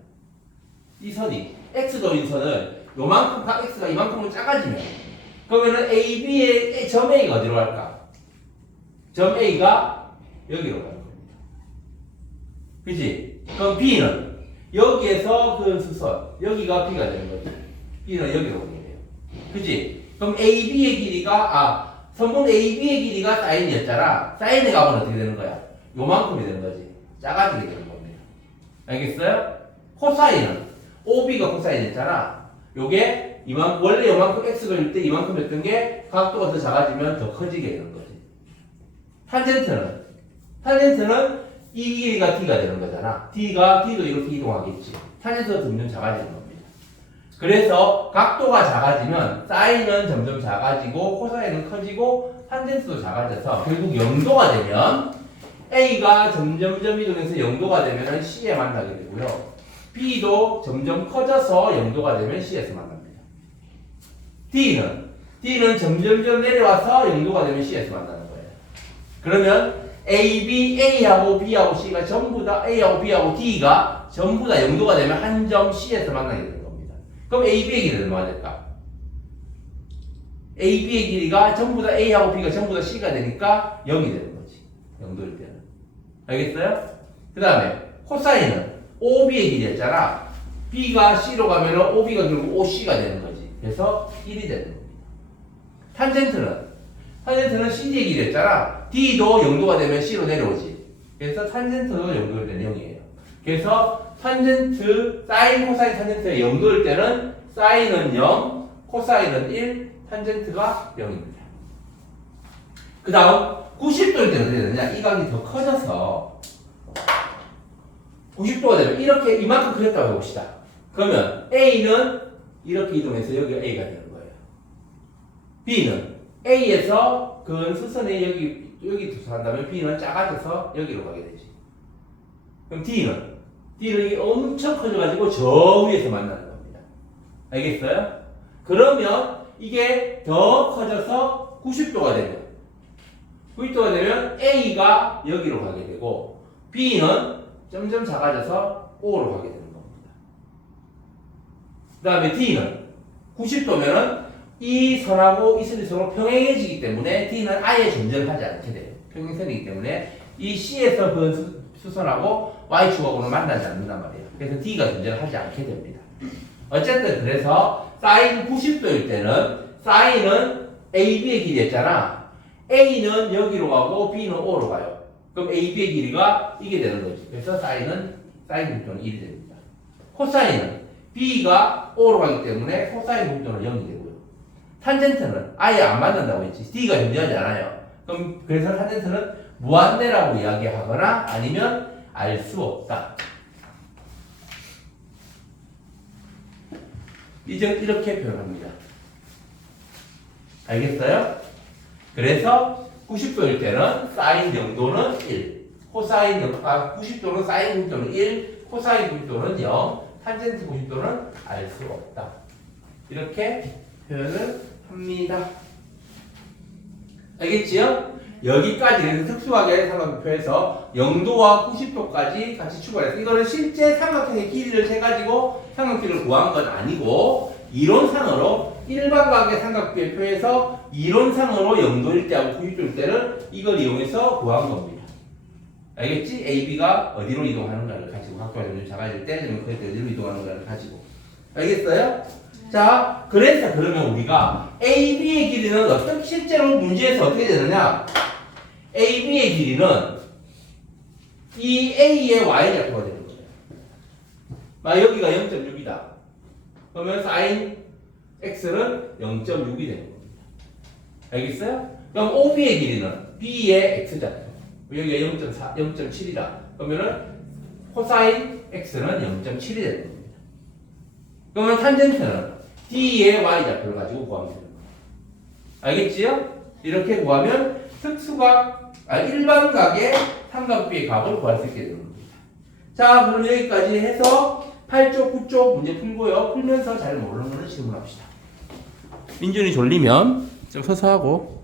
이 선이 x도인 선을 요만큼 x가 이만큼으로 작아지면 그러면은 AB의 점 A가 어디로 갈까? 점 A가 여기로 가는 겁니다. 그치? 그럼 B는 여기에서 그 수선 여기가 B가 되는 거지. B는 여기로 오게 돼요. 그치? 그럼 AB의 길이가 선분 AB의 길이가 사인이었잖아. 사인의 값은 어떻게 되는 거야? 요만큼이 되는 거지. 작아지게 되는 겁니다. 알겠어요? 코사인은 OB가 코사인이었잖아. 요게 원래 요만큼 x가 일 때 이만큼이었던 게 각도가 더 작아지면 더 커지게 되는 거지. 탄젠트는 이 길이가 d가 되는 거잖아. d도 이렇게 이동하겠지. 탄젠트도 점점 작아지는 겁니다. 그래서 각도가 작아지면 사인은 점점 작아지고 코사인은 커지고 탄젠트도 작아져서 결국 0도가 되면 A가 점점점 이동해서 0도가 되면 C에 만나게 되고요. B도 점점 커져서 0도가 되면 C에서 만납니다. D는 점점점 내려와서 0도가 되면 C에서 만나는 거예요. 그러면 A하고 B하고 C가 전부 다 A하고 B하고 D가 전부 다 0도가 되면 한 점 C에서 만나게 되는 겁니다. 그럼 AB의 길이는 얼마가 될까? AB의 길이가 전부 다 A하고 B가 전부 다 C가 되니까 0이 되는 거지. 0도일 때는. 알겠어요? 그 다음에 코사인은 OB의 길이였잖아. B가 C로 가면 OB가 결국 OC가 되는 거지. 그래서 1이 되는 겁니다. 탄젠트는 CD의 길이였잖아. D도 0도가 되면 C로 내려오지. 그래서 탄젠트도 0도일 때는 0이에요. 그래서 탄젠트, 사인, 코사인, 탄젠트가 0도일 때는 사인은 0, 코사인은 1, 탄젠트가 0입니다. 그 다음 90도일 때는 어떻게 되느냐? 이 각이 더 커져서 90도가 되면 이렇게 이만큼 커졌다고 해봅시다. 그러면 A는 이렇게 이동해서 여기가 A가 되는 거예요. B는 A에서 그 수선에 여기 투수한다면 B는 작아져서 여기로 가게 되지. 그럼 D는 이게 엄청 커져가지고 저 위에서 만나는 겁니다. 알겠어요? 그러면 이게 더 커져서 90도가 되면 A가 여기로 가게 되고 B는 점점 작아져서 O로 가게 되는 겁니다. 그 다음에 D는 90도면은 이 선하고 이 선이 서로 평행해지기 때문에 D는 아예 존재하지 않게 돼요. 평행선이기 때문에 이 C에서 그 수선하고 Y축하고는 만나지 않는단 말이에요. 그래서 D가 존재하지 않게 됩니다. 어쨌든 그래서 사인 90도일 때는 사인은 AB의 길이였잖아. A는 여기로 가고 B는 O로 가요. 그럼 AB의 길이가 이게 되는 거지. 그래서 사인 90도는 1이 됩니다. 코사인은 B가 O로 가기 때문에 코사인 90도는 0이 되고요. 탄젠트는 아예 안 만난다고 했지. D가 존재하지 않아요. 그럼 그래서 탄젠트는 무한대라고 이야기하거나 아니면 알 수 없다. 이제 이렇게 표현합니다. 알겠어요? 그래서 90도일 때는 사인 0도는 1, 90도는 사인 90도는 1, 코사인 90도는 0, 탄젠트 90도는 알 수 없다. 이렇게 표현을 합니다. 알겠지요? 여기까지 특수하게 삼각표에서 0도와 90도까지 같이 추가해서 이거는 실제 삼각형의 길이를 재가지고 삼각형을 구한 건 아니고 이론상으로 일반각의 삼각표의 표에서 이론상으로 0도일 때하고 90도일 때는 이걸 이용해서 구한 겁니다. 알겠지? AB가 어디로 이동하는가를 가지고 각도가 점점 작아질 때 어디로 이동하는가를 가지고 알겠어요? 자, 그래서 그러면 우리가 AB의 길이는 어떻게 실제로 문제에서 어떻게 되느냐? AB의 길이는 이 A의 Y좌표가 되는 거예요. 여기가 0.6이다. 그러면 sin X는 0.6이 되는 겁니다. 알겠어요? 그럼 OB의 길이는 B의 X좌표. 여기가 0.7이다. 그러면은 코사인 X는 0.7이 되는 겁니다. 그러면 탄젠트는 D의 Y좌표를 가지고 구하면 되는 거예요. 알겠지요? 이렇게 구하면 일반각의 삼각비의 값을 구할 수 있게 되는 겁니다. 자, 그럼 여기까지 해서 8쪽, 9쪽 문제 풀고요. 풀면서 잘 모르는 거는 질문합시다. 민준이 졸리면 좀 서서 하고.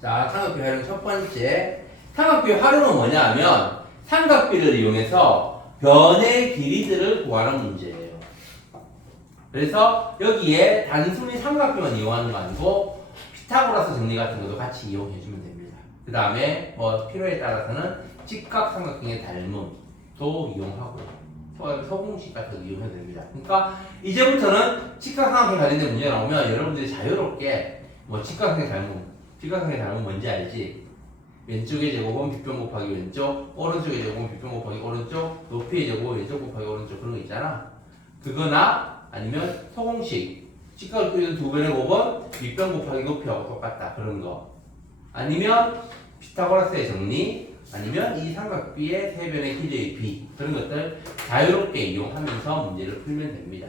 자, 삼각비 활용 첫 번째. 삼각비 활용은 뭐냐 하면 삼각비를 이용해서 변의 길이들을 구하는 문제예요. 그래서 여기에 단순히 삼각형만 이용하는 거 아니고 피타고라스 정리 같은 것도 같이 이용해 주면 됩니다. 그 다음에 뭐 필요에 따라서는 직각삼각형의 닮음도 이용하고 소공식 같은 거 이용해도 됩니다. 그러니까 이제부터는 직각삼각형 관련된 문제 나오면 여러분들이 자유롭게 뭐 직각형의 닮음 뭔지 알지? 왼쪽의 제곱은 빗변 곱하기 왼쪽, 오른쪽의 제곱은 빗변 곱하기 오른쪽, 높이의 제곱은 왼쪽 곱하기 오른쪽 그런 거 있잖아. 그거나 아니면 소공식 직각을 그리는 두 변의 곱은 밑변 곱하기 높이하고 똑같다 그런 거. 아니면 피타고라스의 정리, 아니면 이 삼각비의 세 변의 길이의 비 그런 것들 자유롭게 이용하면서 문제를 풀면 됩니다.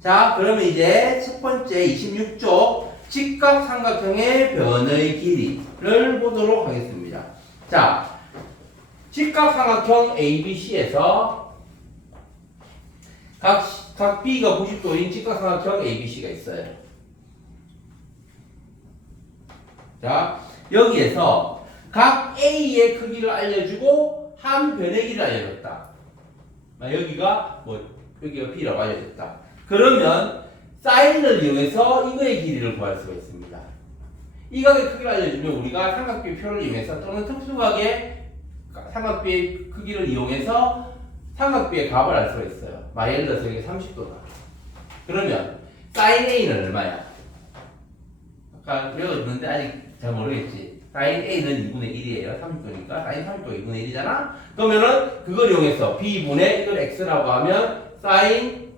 자, 그러면 이제 첫 번째 26쪽 직각삼각형의 변의 길이를 보도록 하겠습니다. 자, 직각삼각형 ABC에서 각 B가 90도인 직각삼각형 ABC가 있어요. 자, 여기에서 각 A의 크기를 알려주고 한 변의 길이를 알려줬다. 여기가 B라고 알려줬다. 그러면 사인을 이용해서 이거의 길이를 구할 수가 있습니다. 이 각의 크기를 알려주면 우리가 삼각비 표를 이용해서 또는 특수각의 삼각비의 크기를 이용해서 삼각비의 값을 알 수가 있어요. 예를 들어서 이게 30도다. 그러면 사인 A는 얼마야? 아까 외워줬는데 아직 잘 모르겠지. 사인 A는 2분의 1이에요. 30도니까 사인 30도가 2분의 1이잖아. 그러면은 그걸 이용해서 B분의 이걸 X라고 하면 사인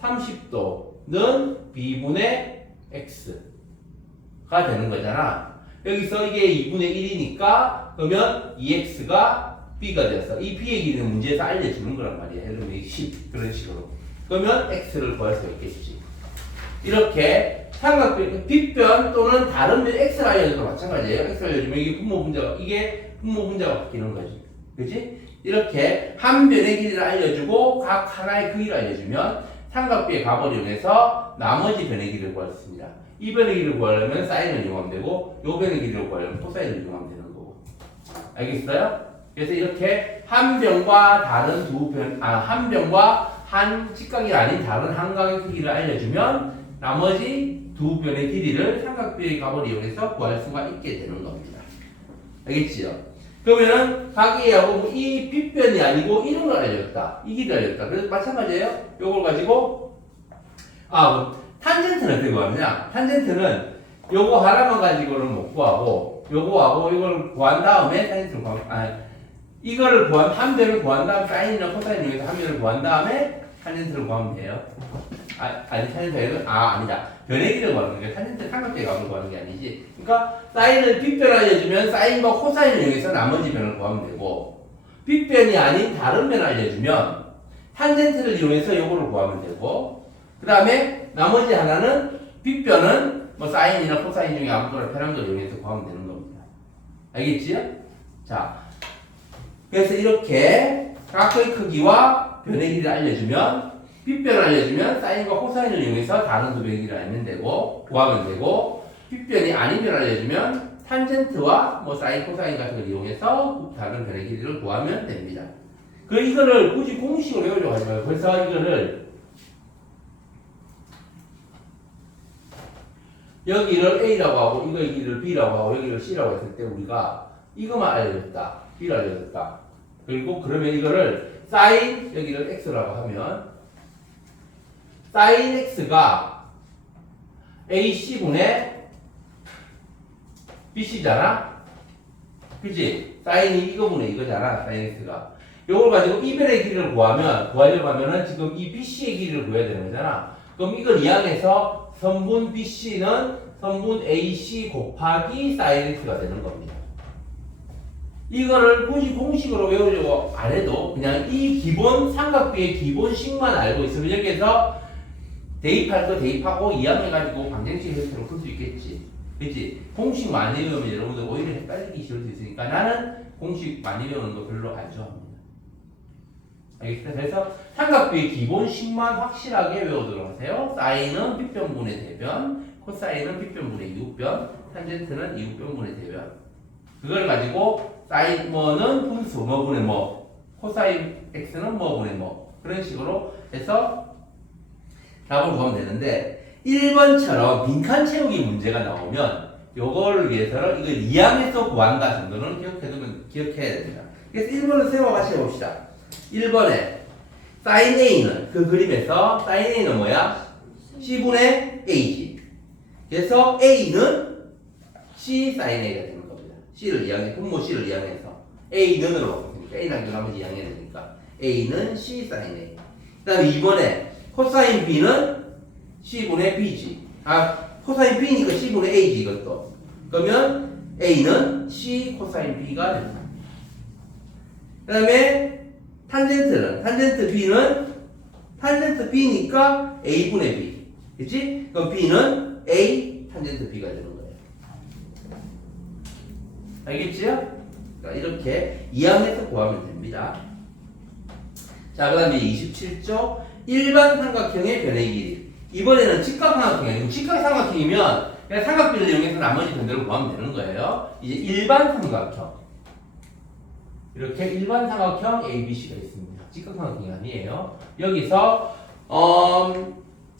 30도는 B분의 X가 되는 거잖아. 여기서 이게 2분의 1이니까 그러면 2X가 B가 되었어. 이 B의 길이는 문제에서 알려주는 거란 말이야. 예를 들면 10 그런 식으로. 그러면 X를 구할 수 있겠지. 이렇게 삼각비 빗변 또는 다른 변 X를 알려줘도 마찬가지예요. X를 알려주면 이게 분모 분자가 바뀌는 거지. 그렇지? 이렇게 한 변의 길이를 알려주고 각 하나의 크기를 알려주면 삼각비의 값을 이용해서 나머지 변의 길이를 구할 수 있습니다. 이 변의 길이를 구하려면 사인을 이용하면 되고 요 변의 길이를 구하려면 코사인을 이용하면 되는 거고. 알겠어요? 그래서 이렇게 한 변과 다른 한 변과 한 직각이 아닌 다른 한 각의 크기를 알려주면 나머지 두 변의 길이를 삼각비의 값을 이용해서 구할 수가 있게 되는 겁니다. 알겠지요? 그러면은 각 A하고 이 빗변이 아니고 이런 걸 알려줬다. 이 길이를 알려줬다. 그래서 마찬가지예요. 요걸 가지고 탄젠트는 어떻게 구하느냐? 탄젠트는 요거 하나만 가지고는 못 구하고 요거하고 이걸 구한 다음에 탄젠트를 구하면 이거를 한 변을 구한 다음 사인이나 코사인을 이용해서 한 변을 구한 다음에 탄젠트를 구하면 돼요. 탄젠트는 아니다. 변의 길이를 구하는 거니까 탄젠트 삼각비의 값을 구하는 게 아니지. 그러니까 사인을 빗변 알려주면 사인과 코사인을 이용해서 나머지 변을 구하면 되고 빗변이 아닌 다른 변을 알려주면 탄젠트를 이용해서 요거를 구하면 되고 그 다음에 나머지 하나는 빗변은 사인이나 코사인 중에 아무거나 편한 걸 이용해서 구하면 되는 겁니다. 알겠지요? 자, 그래서 이렇게 각의 크기와 변의 길이를 알려주면 빗변을 알려주면 사인과 코사인을 이용해서 다른 두 변의 길이를 알면 되고 구하면 되고 빗변이 아닌 변을 알려주면 탄젠트와 사인, 코사인 같은 걸 이용해서 다른 변의 길이를 구하면 됩니다. 이거를 굳이 공식으로 외우려고 하지 말고 그래서 이거를 여기를 A라고 하고 이거의 길이를 B라고 하고 여기를 C라고 했을 때 우리가 이거만 알려줬다. B를 알려줬다. 그리고 그러면 이거를 사인 여기를 X라고 하면 사인 X가 AC분의 BC잖아? 그치? 사인이 이거분의 이거잖아, 사인 X가. 요걸 가지고 이 변의 길이를 구하려고 하면은 지금 이 BC의 길이를 구해야 되는 거잖아. 그럼 이걸 이항해서 선분 BC는 선분 AC 곱하기 사인 X가 되는 겁니다. 이거를 굳이 공식으로 외우려고 안 해도 그냥 이 기본 삼각비의 기본식만 알고 있으면 여기에서 대입할 거 대입하고 이항해가지고 방정식 형태로 풀 수 있겠지. 그치? 공식 많이 외우면 여러분들 오히려 헷갈리기 쉬울 수 있으니까 나는 공식 많이 외우는 거 별로 안 좋아합니다. 알겠습니다? 그래서 삼각비의 기본식만 확실하게 외우도록 하세요. 사인은 빗변분의 대변, 코사인은 빗변분의 이웃변, 탄젠트는 이웃변분의 대변. 그걸 가지고 사인 는 분수, 분의 코사인 x는 뭐 분의 뭐 그런 식으로 해서 답을 구하면 되는데 1번처럼 빈칸 채우기 문제가 나오면 요거를 위해서는 이걸 이항에서 구한다 정도는 기억해야 됩니다. 그래서 1번을 세워 같이 해봅시다. 1번에 sin a는 그 그림에서 sin a는 뭐야? c분의 a지. 그래서 a는 c sin a가 되는 겁니다. c를 이항해 분모 c를 이항해서 a는으로 바꿨으니까 a랑 나머지 이항해야 되니까 a는 c sin a. 그다음에 2번에 코사인 b는 c분의 b지. 코사인 b니까 c분의 a지 이것도. 그러면 a는 c 코사인 b가 됩니다. 그 다음에 탄젠트 b는 탄젠트 b니까 a분의 b. 그치? 그럼 b는 a 탄젠트 b가 되는 거예요. 알겠지요? 이렇게 이항해서 구하면 됩니다. 자, 그 다음에 27쪽 일반 삼각형의 변의 길이. 이번에는 직각삼각형이 아니고 직각삼각형이면 그냥 삼각비를 이용해서 나머지 변들을 구하면 되는 거예요. 이제 일반 삼각형. 이렇게 일반 삼각형 ABC가 있습니다. 직각삼각형이 아니에요. 여기서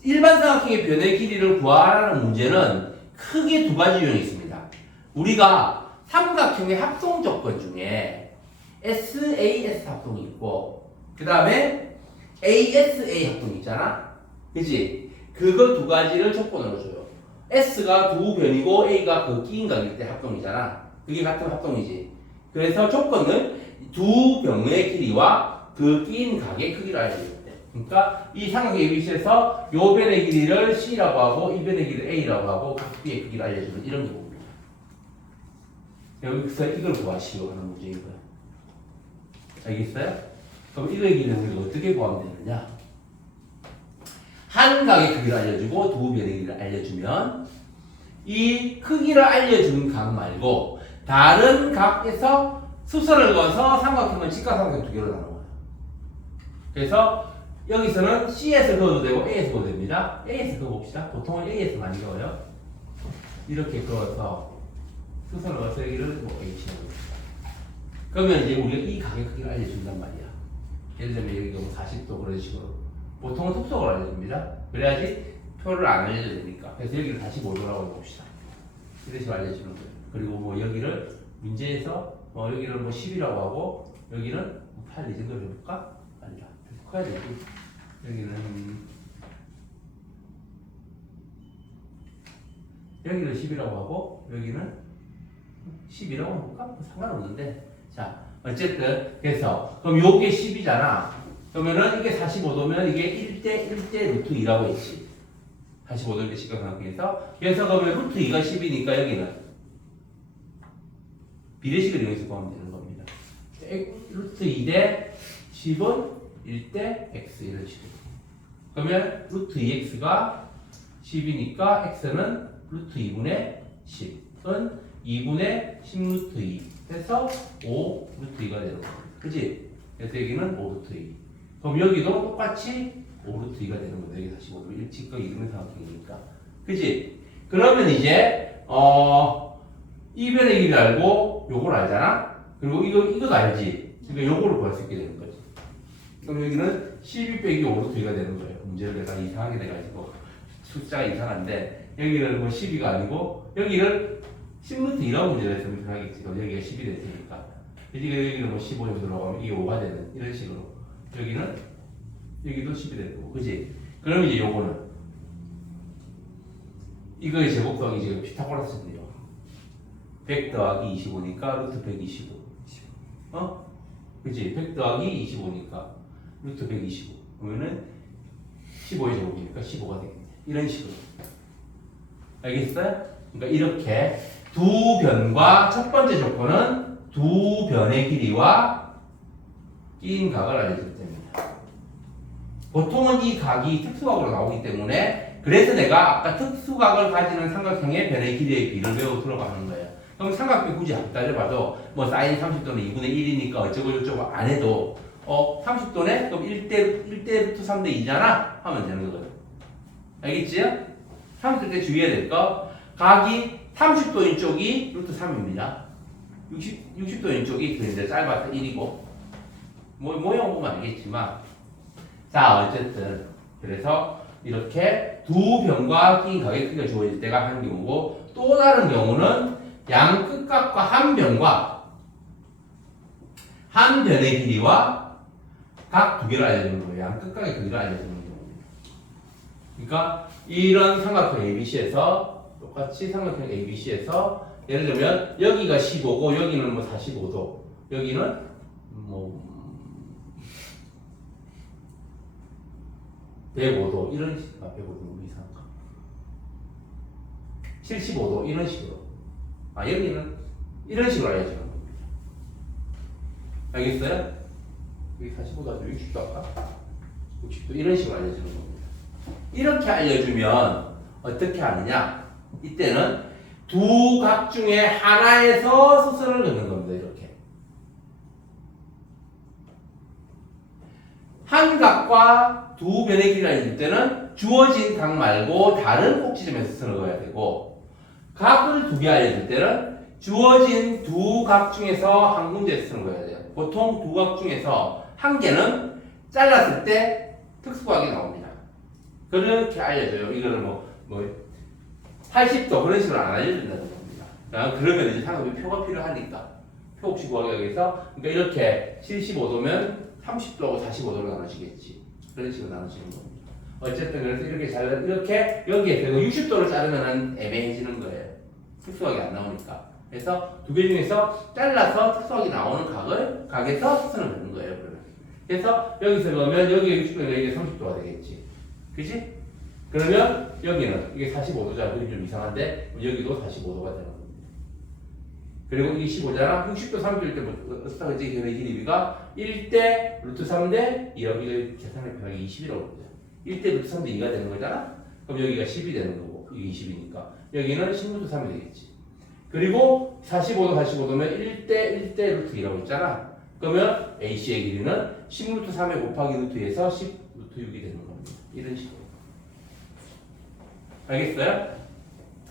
일반 삼각형의 변의 길이를 구하라는 문제는 크게 두 가지 유형이 있습니다. 우리가 삼각형의 합동 조건 중에 SAS 합동이 있고 그 다음에 ASA 합동이 있잖아. 그치? 그거 두 가지를 조건으로 줘요. S가 두 변이고 A가 그 끼인 각일 때 합동이잖아. 그게 같은 합동이지. 그래서 조건은 두 병의 길이와 그 끼인 각의 크기를 알려줘야 돼. 그러니까 이 삼각형 ABC에서 요 변의 길이를 C라고 하고 이 변의 길이를 A라고 하고 각 B의 크기를 알려주는 이런 경우입니다. 여기서 이걸 구하시려고 하는 문제인 거야. 알겠어요? 그럼 이거의 길이는 어떻게 구하면 되느냐? 한 각의 크기를 알려주고 두 변의 길이를 알려주면 이 크기를 알려준 각 말고 다른 각에서 수선을 그어서 삼각형은 직각삼각형 두 개로 나눠요. 그래서 여기서는 C에서 그어도 되고 A에서 그어도 됩니다. A에서 그어봅시다. 보통은 A에서 많이 그어요. 이렇게 그어서 수선을 그어서 여기를 뭐 H라고 합니다. 그러면 이제 우리가 이 각의 크기를 알려준단 말이야. 예를 들면 여기 40도 그런 식으로. 보통은 톡속을 알려줍니다. 그래야지 표를 안 알려줘야 되니까. 그래서 여기를 다시 45도라고 해봅시다. 이런 식으로 알려주는 거예요. 그리고 뭐 여기를 문제에서 여기를 뭐 10이라고 하고 여기는 8 이 정도로 해볼까? 아니다. 커야 되지. 여기를 10이라고 하고 여기는 10이라고 해볼까? 뭐 상관없는데. 자, 어쨌든 그래서 그럼 요게 10이잖아. 그러면은 이게 45도면 이게 1대 루트 2라고 했지. 45도 이렇게 직각삼각형에서 그래서 그러면 루트 2가 10이니까 여기는 비례식을 이용해서 구하면 되는 겁니다. 루트 2대 10은 1대 x 이런 식으로. 그러면 루트 2x가 10이니까 x는 루트 2분의 10은 2분의 10 루트 2 해서 5 루트 2가 되는 겁니다. 그치? 그래서 여기는 5 루트 2. 그럼 여기도 똑같이 5 루트 2가 되는 거예요. 여기 45도 일직각 이등변 삼각형이니까. 그치? 그러면 이제 이 변의 길이를 알고 요걸 알잖아? 그리고 이것도 알지? 그러니까 요거를 구할 수 있게 되는 거지. 그럼 여기는 12 빼기 5 루트 2가 되는 거예요. 문제를 내가 이상하게 돼가지고 숫자가 이상한데 여기를 뭐 12가 아니고 여기를 10 루트 2라고 문제를 했으면 편하겠지. 그럼 여기가 10이 됐으니까. 여기는 뭐 15 정도 들어가면 이게 5가 되는 이런 식으로. 여기도 10이 되는 거고. 그치? 그럼 이제 요거는 이거의 제곱 더하기 지금 피타고라스인데요. 100 더하기 25니까 루트 125. 그치? 100 더하기 25니까 루트 125. 그러면은 15의 제곱이니까 15가 되겠네. 이런 식으로. 알겠어요? 그러니까 이렇게 두 변과 첫 번째 조건은 두 변의 길이와 끼인 각을 알려줄 때입니다. 보통은 이 각이 특수각으로 나오기 때문에 그래서 내가 아까 특수각을 가지는 삼각형의 변의 길이의 비를 외워 들어가는 거예요. 그럼 삼각비 굳이 안 따져봐도 뭐 사인 30도는 2분의 1이니까 어쩌고 저쩌고 안 해도 30도네? 그럼 1대 루트 3대 2잖아? 하면 되는 거거든. 알겠지요? 30도 때 주의해야 될 거 각이 30도인 쪽이 루트 3입니다. 60도인 쪽이 그런데 짧아서 1이고 모형 보면 알겠지만 자 어쨌든 그래서 이렇게 두 변과 끼인 각의 크기가 주어질 때가 한 경우고 또 다른 경우는 양 끝각과 한 변과 한 변의 길이와 각 두 개를 알려주는 거예요. 양 끝각의 크기를 알려주는 경우입니다. 그러니까 이런 삼각형 ABC에서 똑같이 삼각형 ABC에서 예를 들면 여기가 15고 여기는 뭐 45도 여기는 뭐 105도 이런 식으로 105도 우리 이상한가 75도 이런 식으로 여기는 이런 식으로 알려주는 겁니다. 알겠어요? 여기 45도 아니고 60도 할까? 60도 이런 식으로 알려주는 겁니다. 이렇게 알려주면 어떻게 하느냐 이때는 두 각 중에 하나에서 수선을 넣는 겁니다. 이렇게 한 각과 두 변의 길이가 있을 때는 주어진 각 말고 다른 꼭지점에서 수선을 넣어야 되고 각을 두 개 알려줄 때는 주어진 두 각 중에서 한 군데에서 수선을 넣어야 돼요. 보통 두 각 중에서 한 개는 잘랐을 때 특수각이 나옵니다. 그렇게 알려줘요. 이거를 뭐 80도 그런 식으로 안 알려준다는 겁니다. 그러면 이제 상업이 표가 필요하니까 표 없이 구하기 위해서 그러니까 이렇게 75도면 30도하고 45도로 나눠지겠지. 그런 식으로 나눠지는 겁니다. 어쨌든 그래서 이렇게 잘라 이렇게 여기에 대고 60도를 자르면 애매해지는 거예요. 특수각이 안 나오니까. 그래서 두 개 중에서 잘라서 특수각이 나오는 각에서 수선을 넣는 거예요. 그러면. 그래서 여기서 넣으면 여기에 60도니까 이게 30도가 되겠지. 그지? 그러면 여기는 이게 45도잖아. 그게 좀 이상한데 여기도 45도가 되는 겁니다. 그리고 이게 15잖아. 60도 30도일 때 어떻다 그랬지? 걔네 길이가 1대 루트 3대 여기가 계산의 편하게 20이라고 그러죠. 1대 루트 3대 2가 되는 거잖아. 그럼 여기가 10이 되는 거고 이게 20이니까 여기는 10루트 3이 되겠지. 그리고 45도면 1대 루트 2라고 했잖아. 그러면 AC의 길이는 10루트 3에 곱하기 루트 2에서 10루트 6이 되는 겁니다. 이런 식으로. 알겠어요?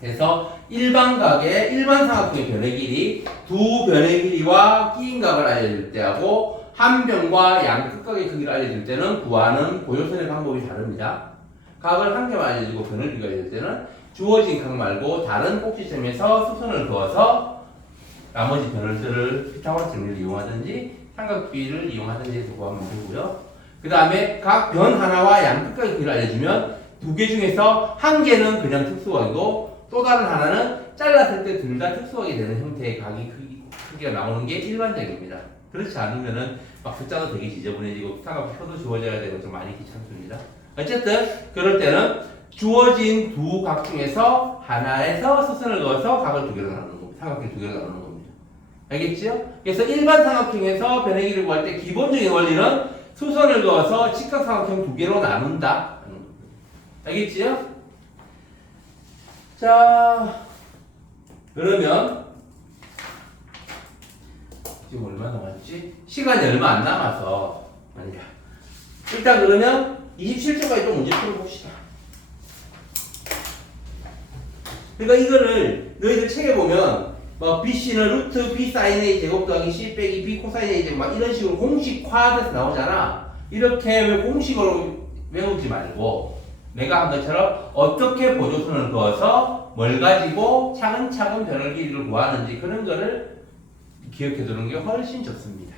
그래서 일반 삼각형의 변의 길이 두 변의 길이와 끼인 각을 알려줄 때하고 한 변과 양 끝각의 크기를 알려줄 때는 구하는 고요선의 방법이 다릅니다. 각을 한 개만 알려주고 변을 비교할 때는 주어진 각 말고 다른 꼭지점에서 수선을 그어서 나머지 변들을 피타고라스 정리를 이용하든지 삼각비를 이용하든지 해서 구하면 되고요. 그 다음에 각 변 하나와 양 끝각의 크기를 알려주면 두 개 중에서 한 개는 그냥 특수각이고 또 다른 하나는 잘랐을 때 둘 다 특수각이 되는 형태의 각이 크기가 나오는 게 일반적입니다. 그렇지 않으면은 막 숫자도 되게 지저분해지고 삼각표도 주어져야 되고 좀 많이 귀찮습니다. 어쨌든 그럴 때는 주어진 두 각 중에서 하나에서 수선을 그어서 각을 두 개로 나누는 겁니다. 삼각형 두 개로 나누는 겁니다. 알겠지요? 그래서 일반 삼각형에서 변의 길이를 구할 때 기본적인 원리는 수선을 그어서 직각삼각형 두 개로 나눈다. 알겠지요? 자, 그러면 지금 얼마 남았지? 시간이 얼마 안 남아서 아니야. 일단 그러면 27초까지 또 문제 풀어봅시다. 그러니까 이거를 너희들 책에 보면 뭐 BC는 루트 B 사인 A 제곱 더하기 C 빼기 B 코사인 A 제곱 막 이런 식으로 공식화돼서 나오잖아. 이렇게 왜 공식으로 외우지 말고 내가 한 것처럼 어떻게 보조선을 그어서 뭘 가지고 차근차근 변의 길이를 구하는지 그런 거를 기억해 두는 게 훨씬 좋습니다.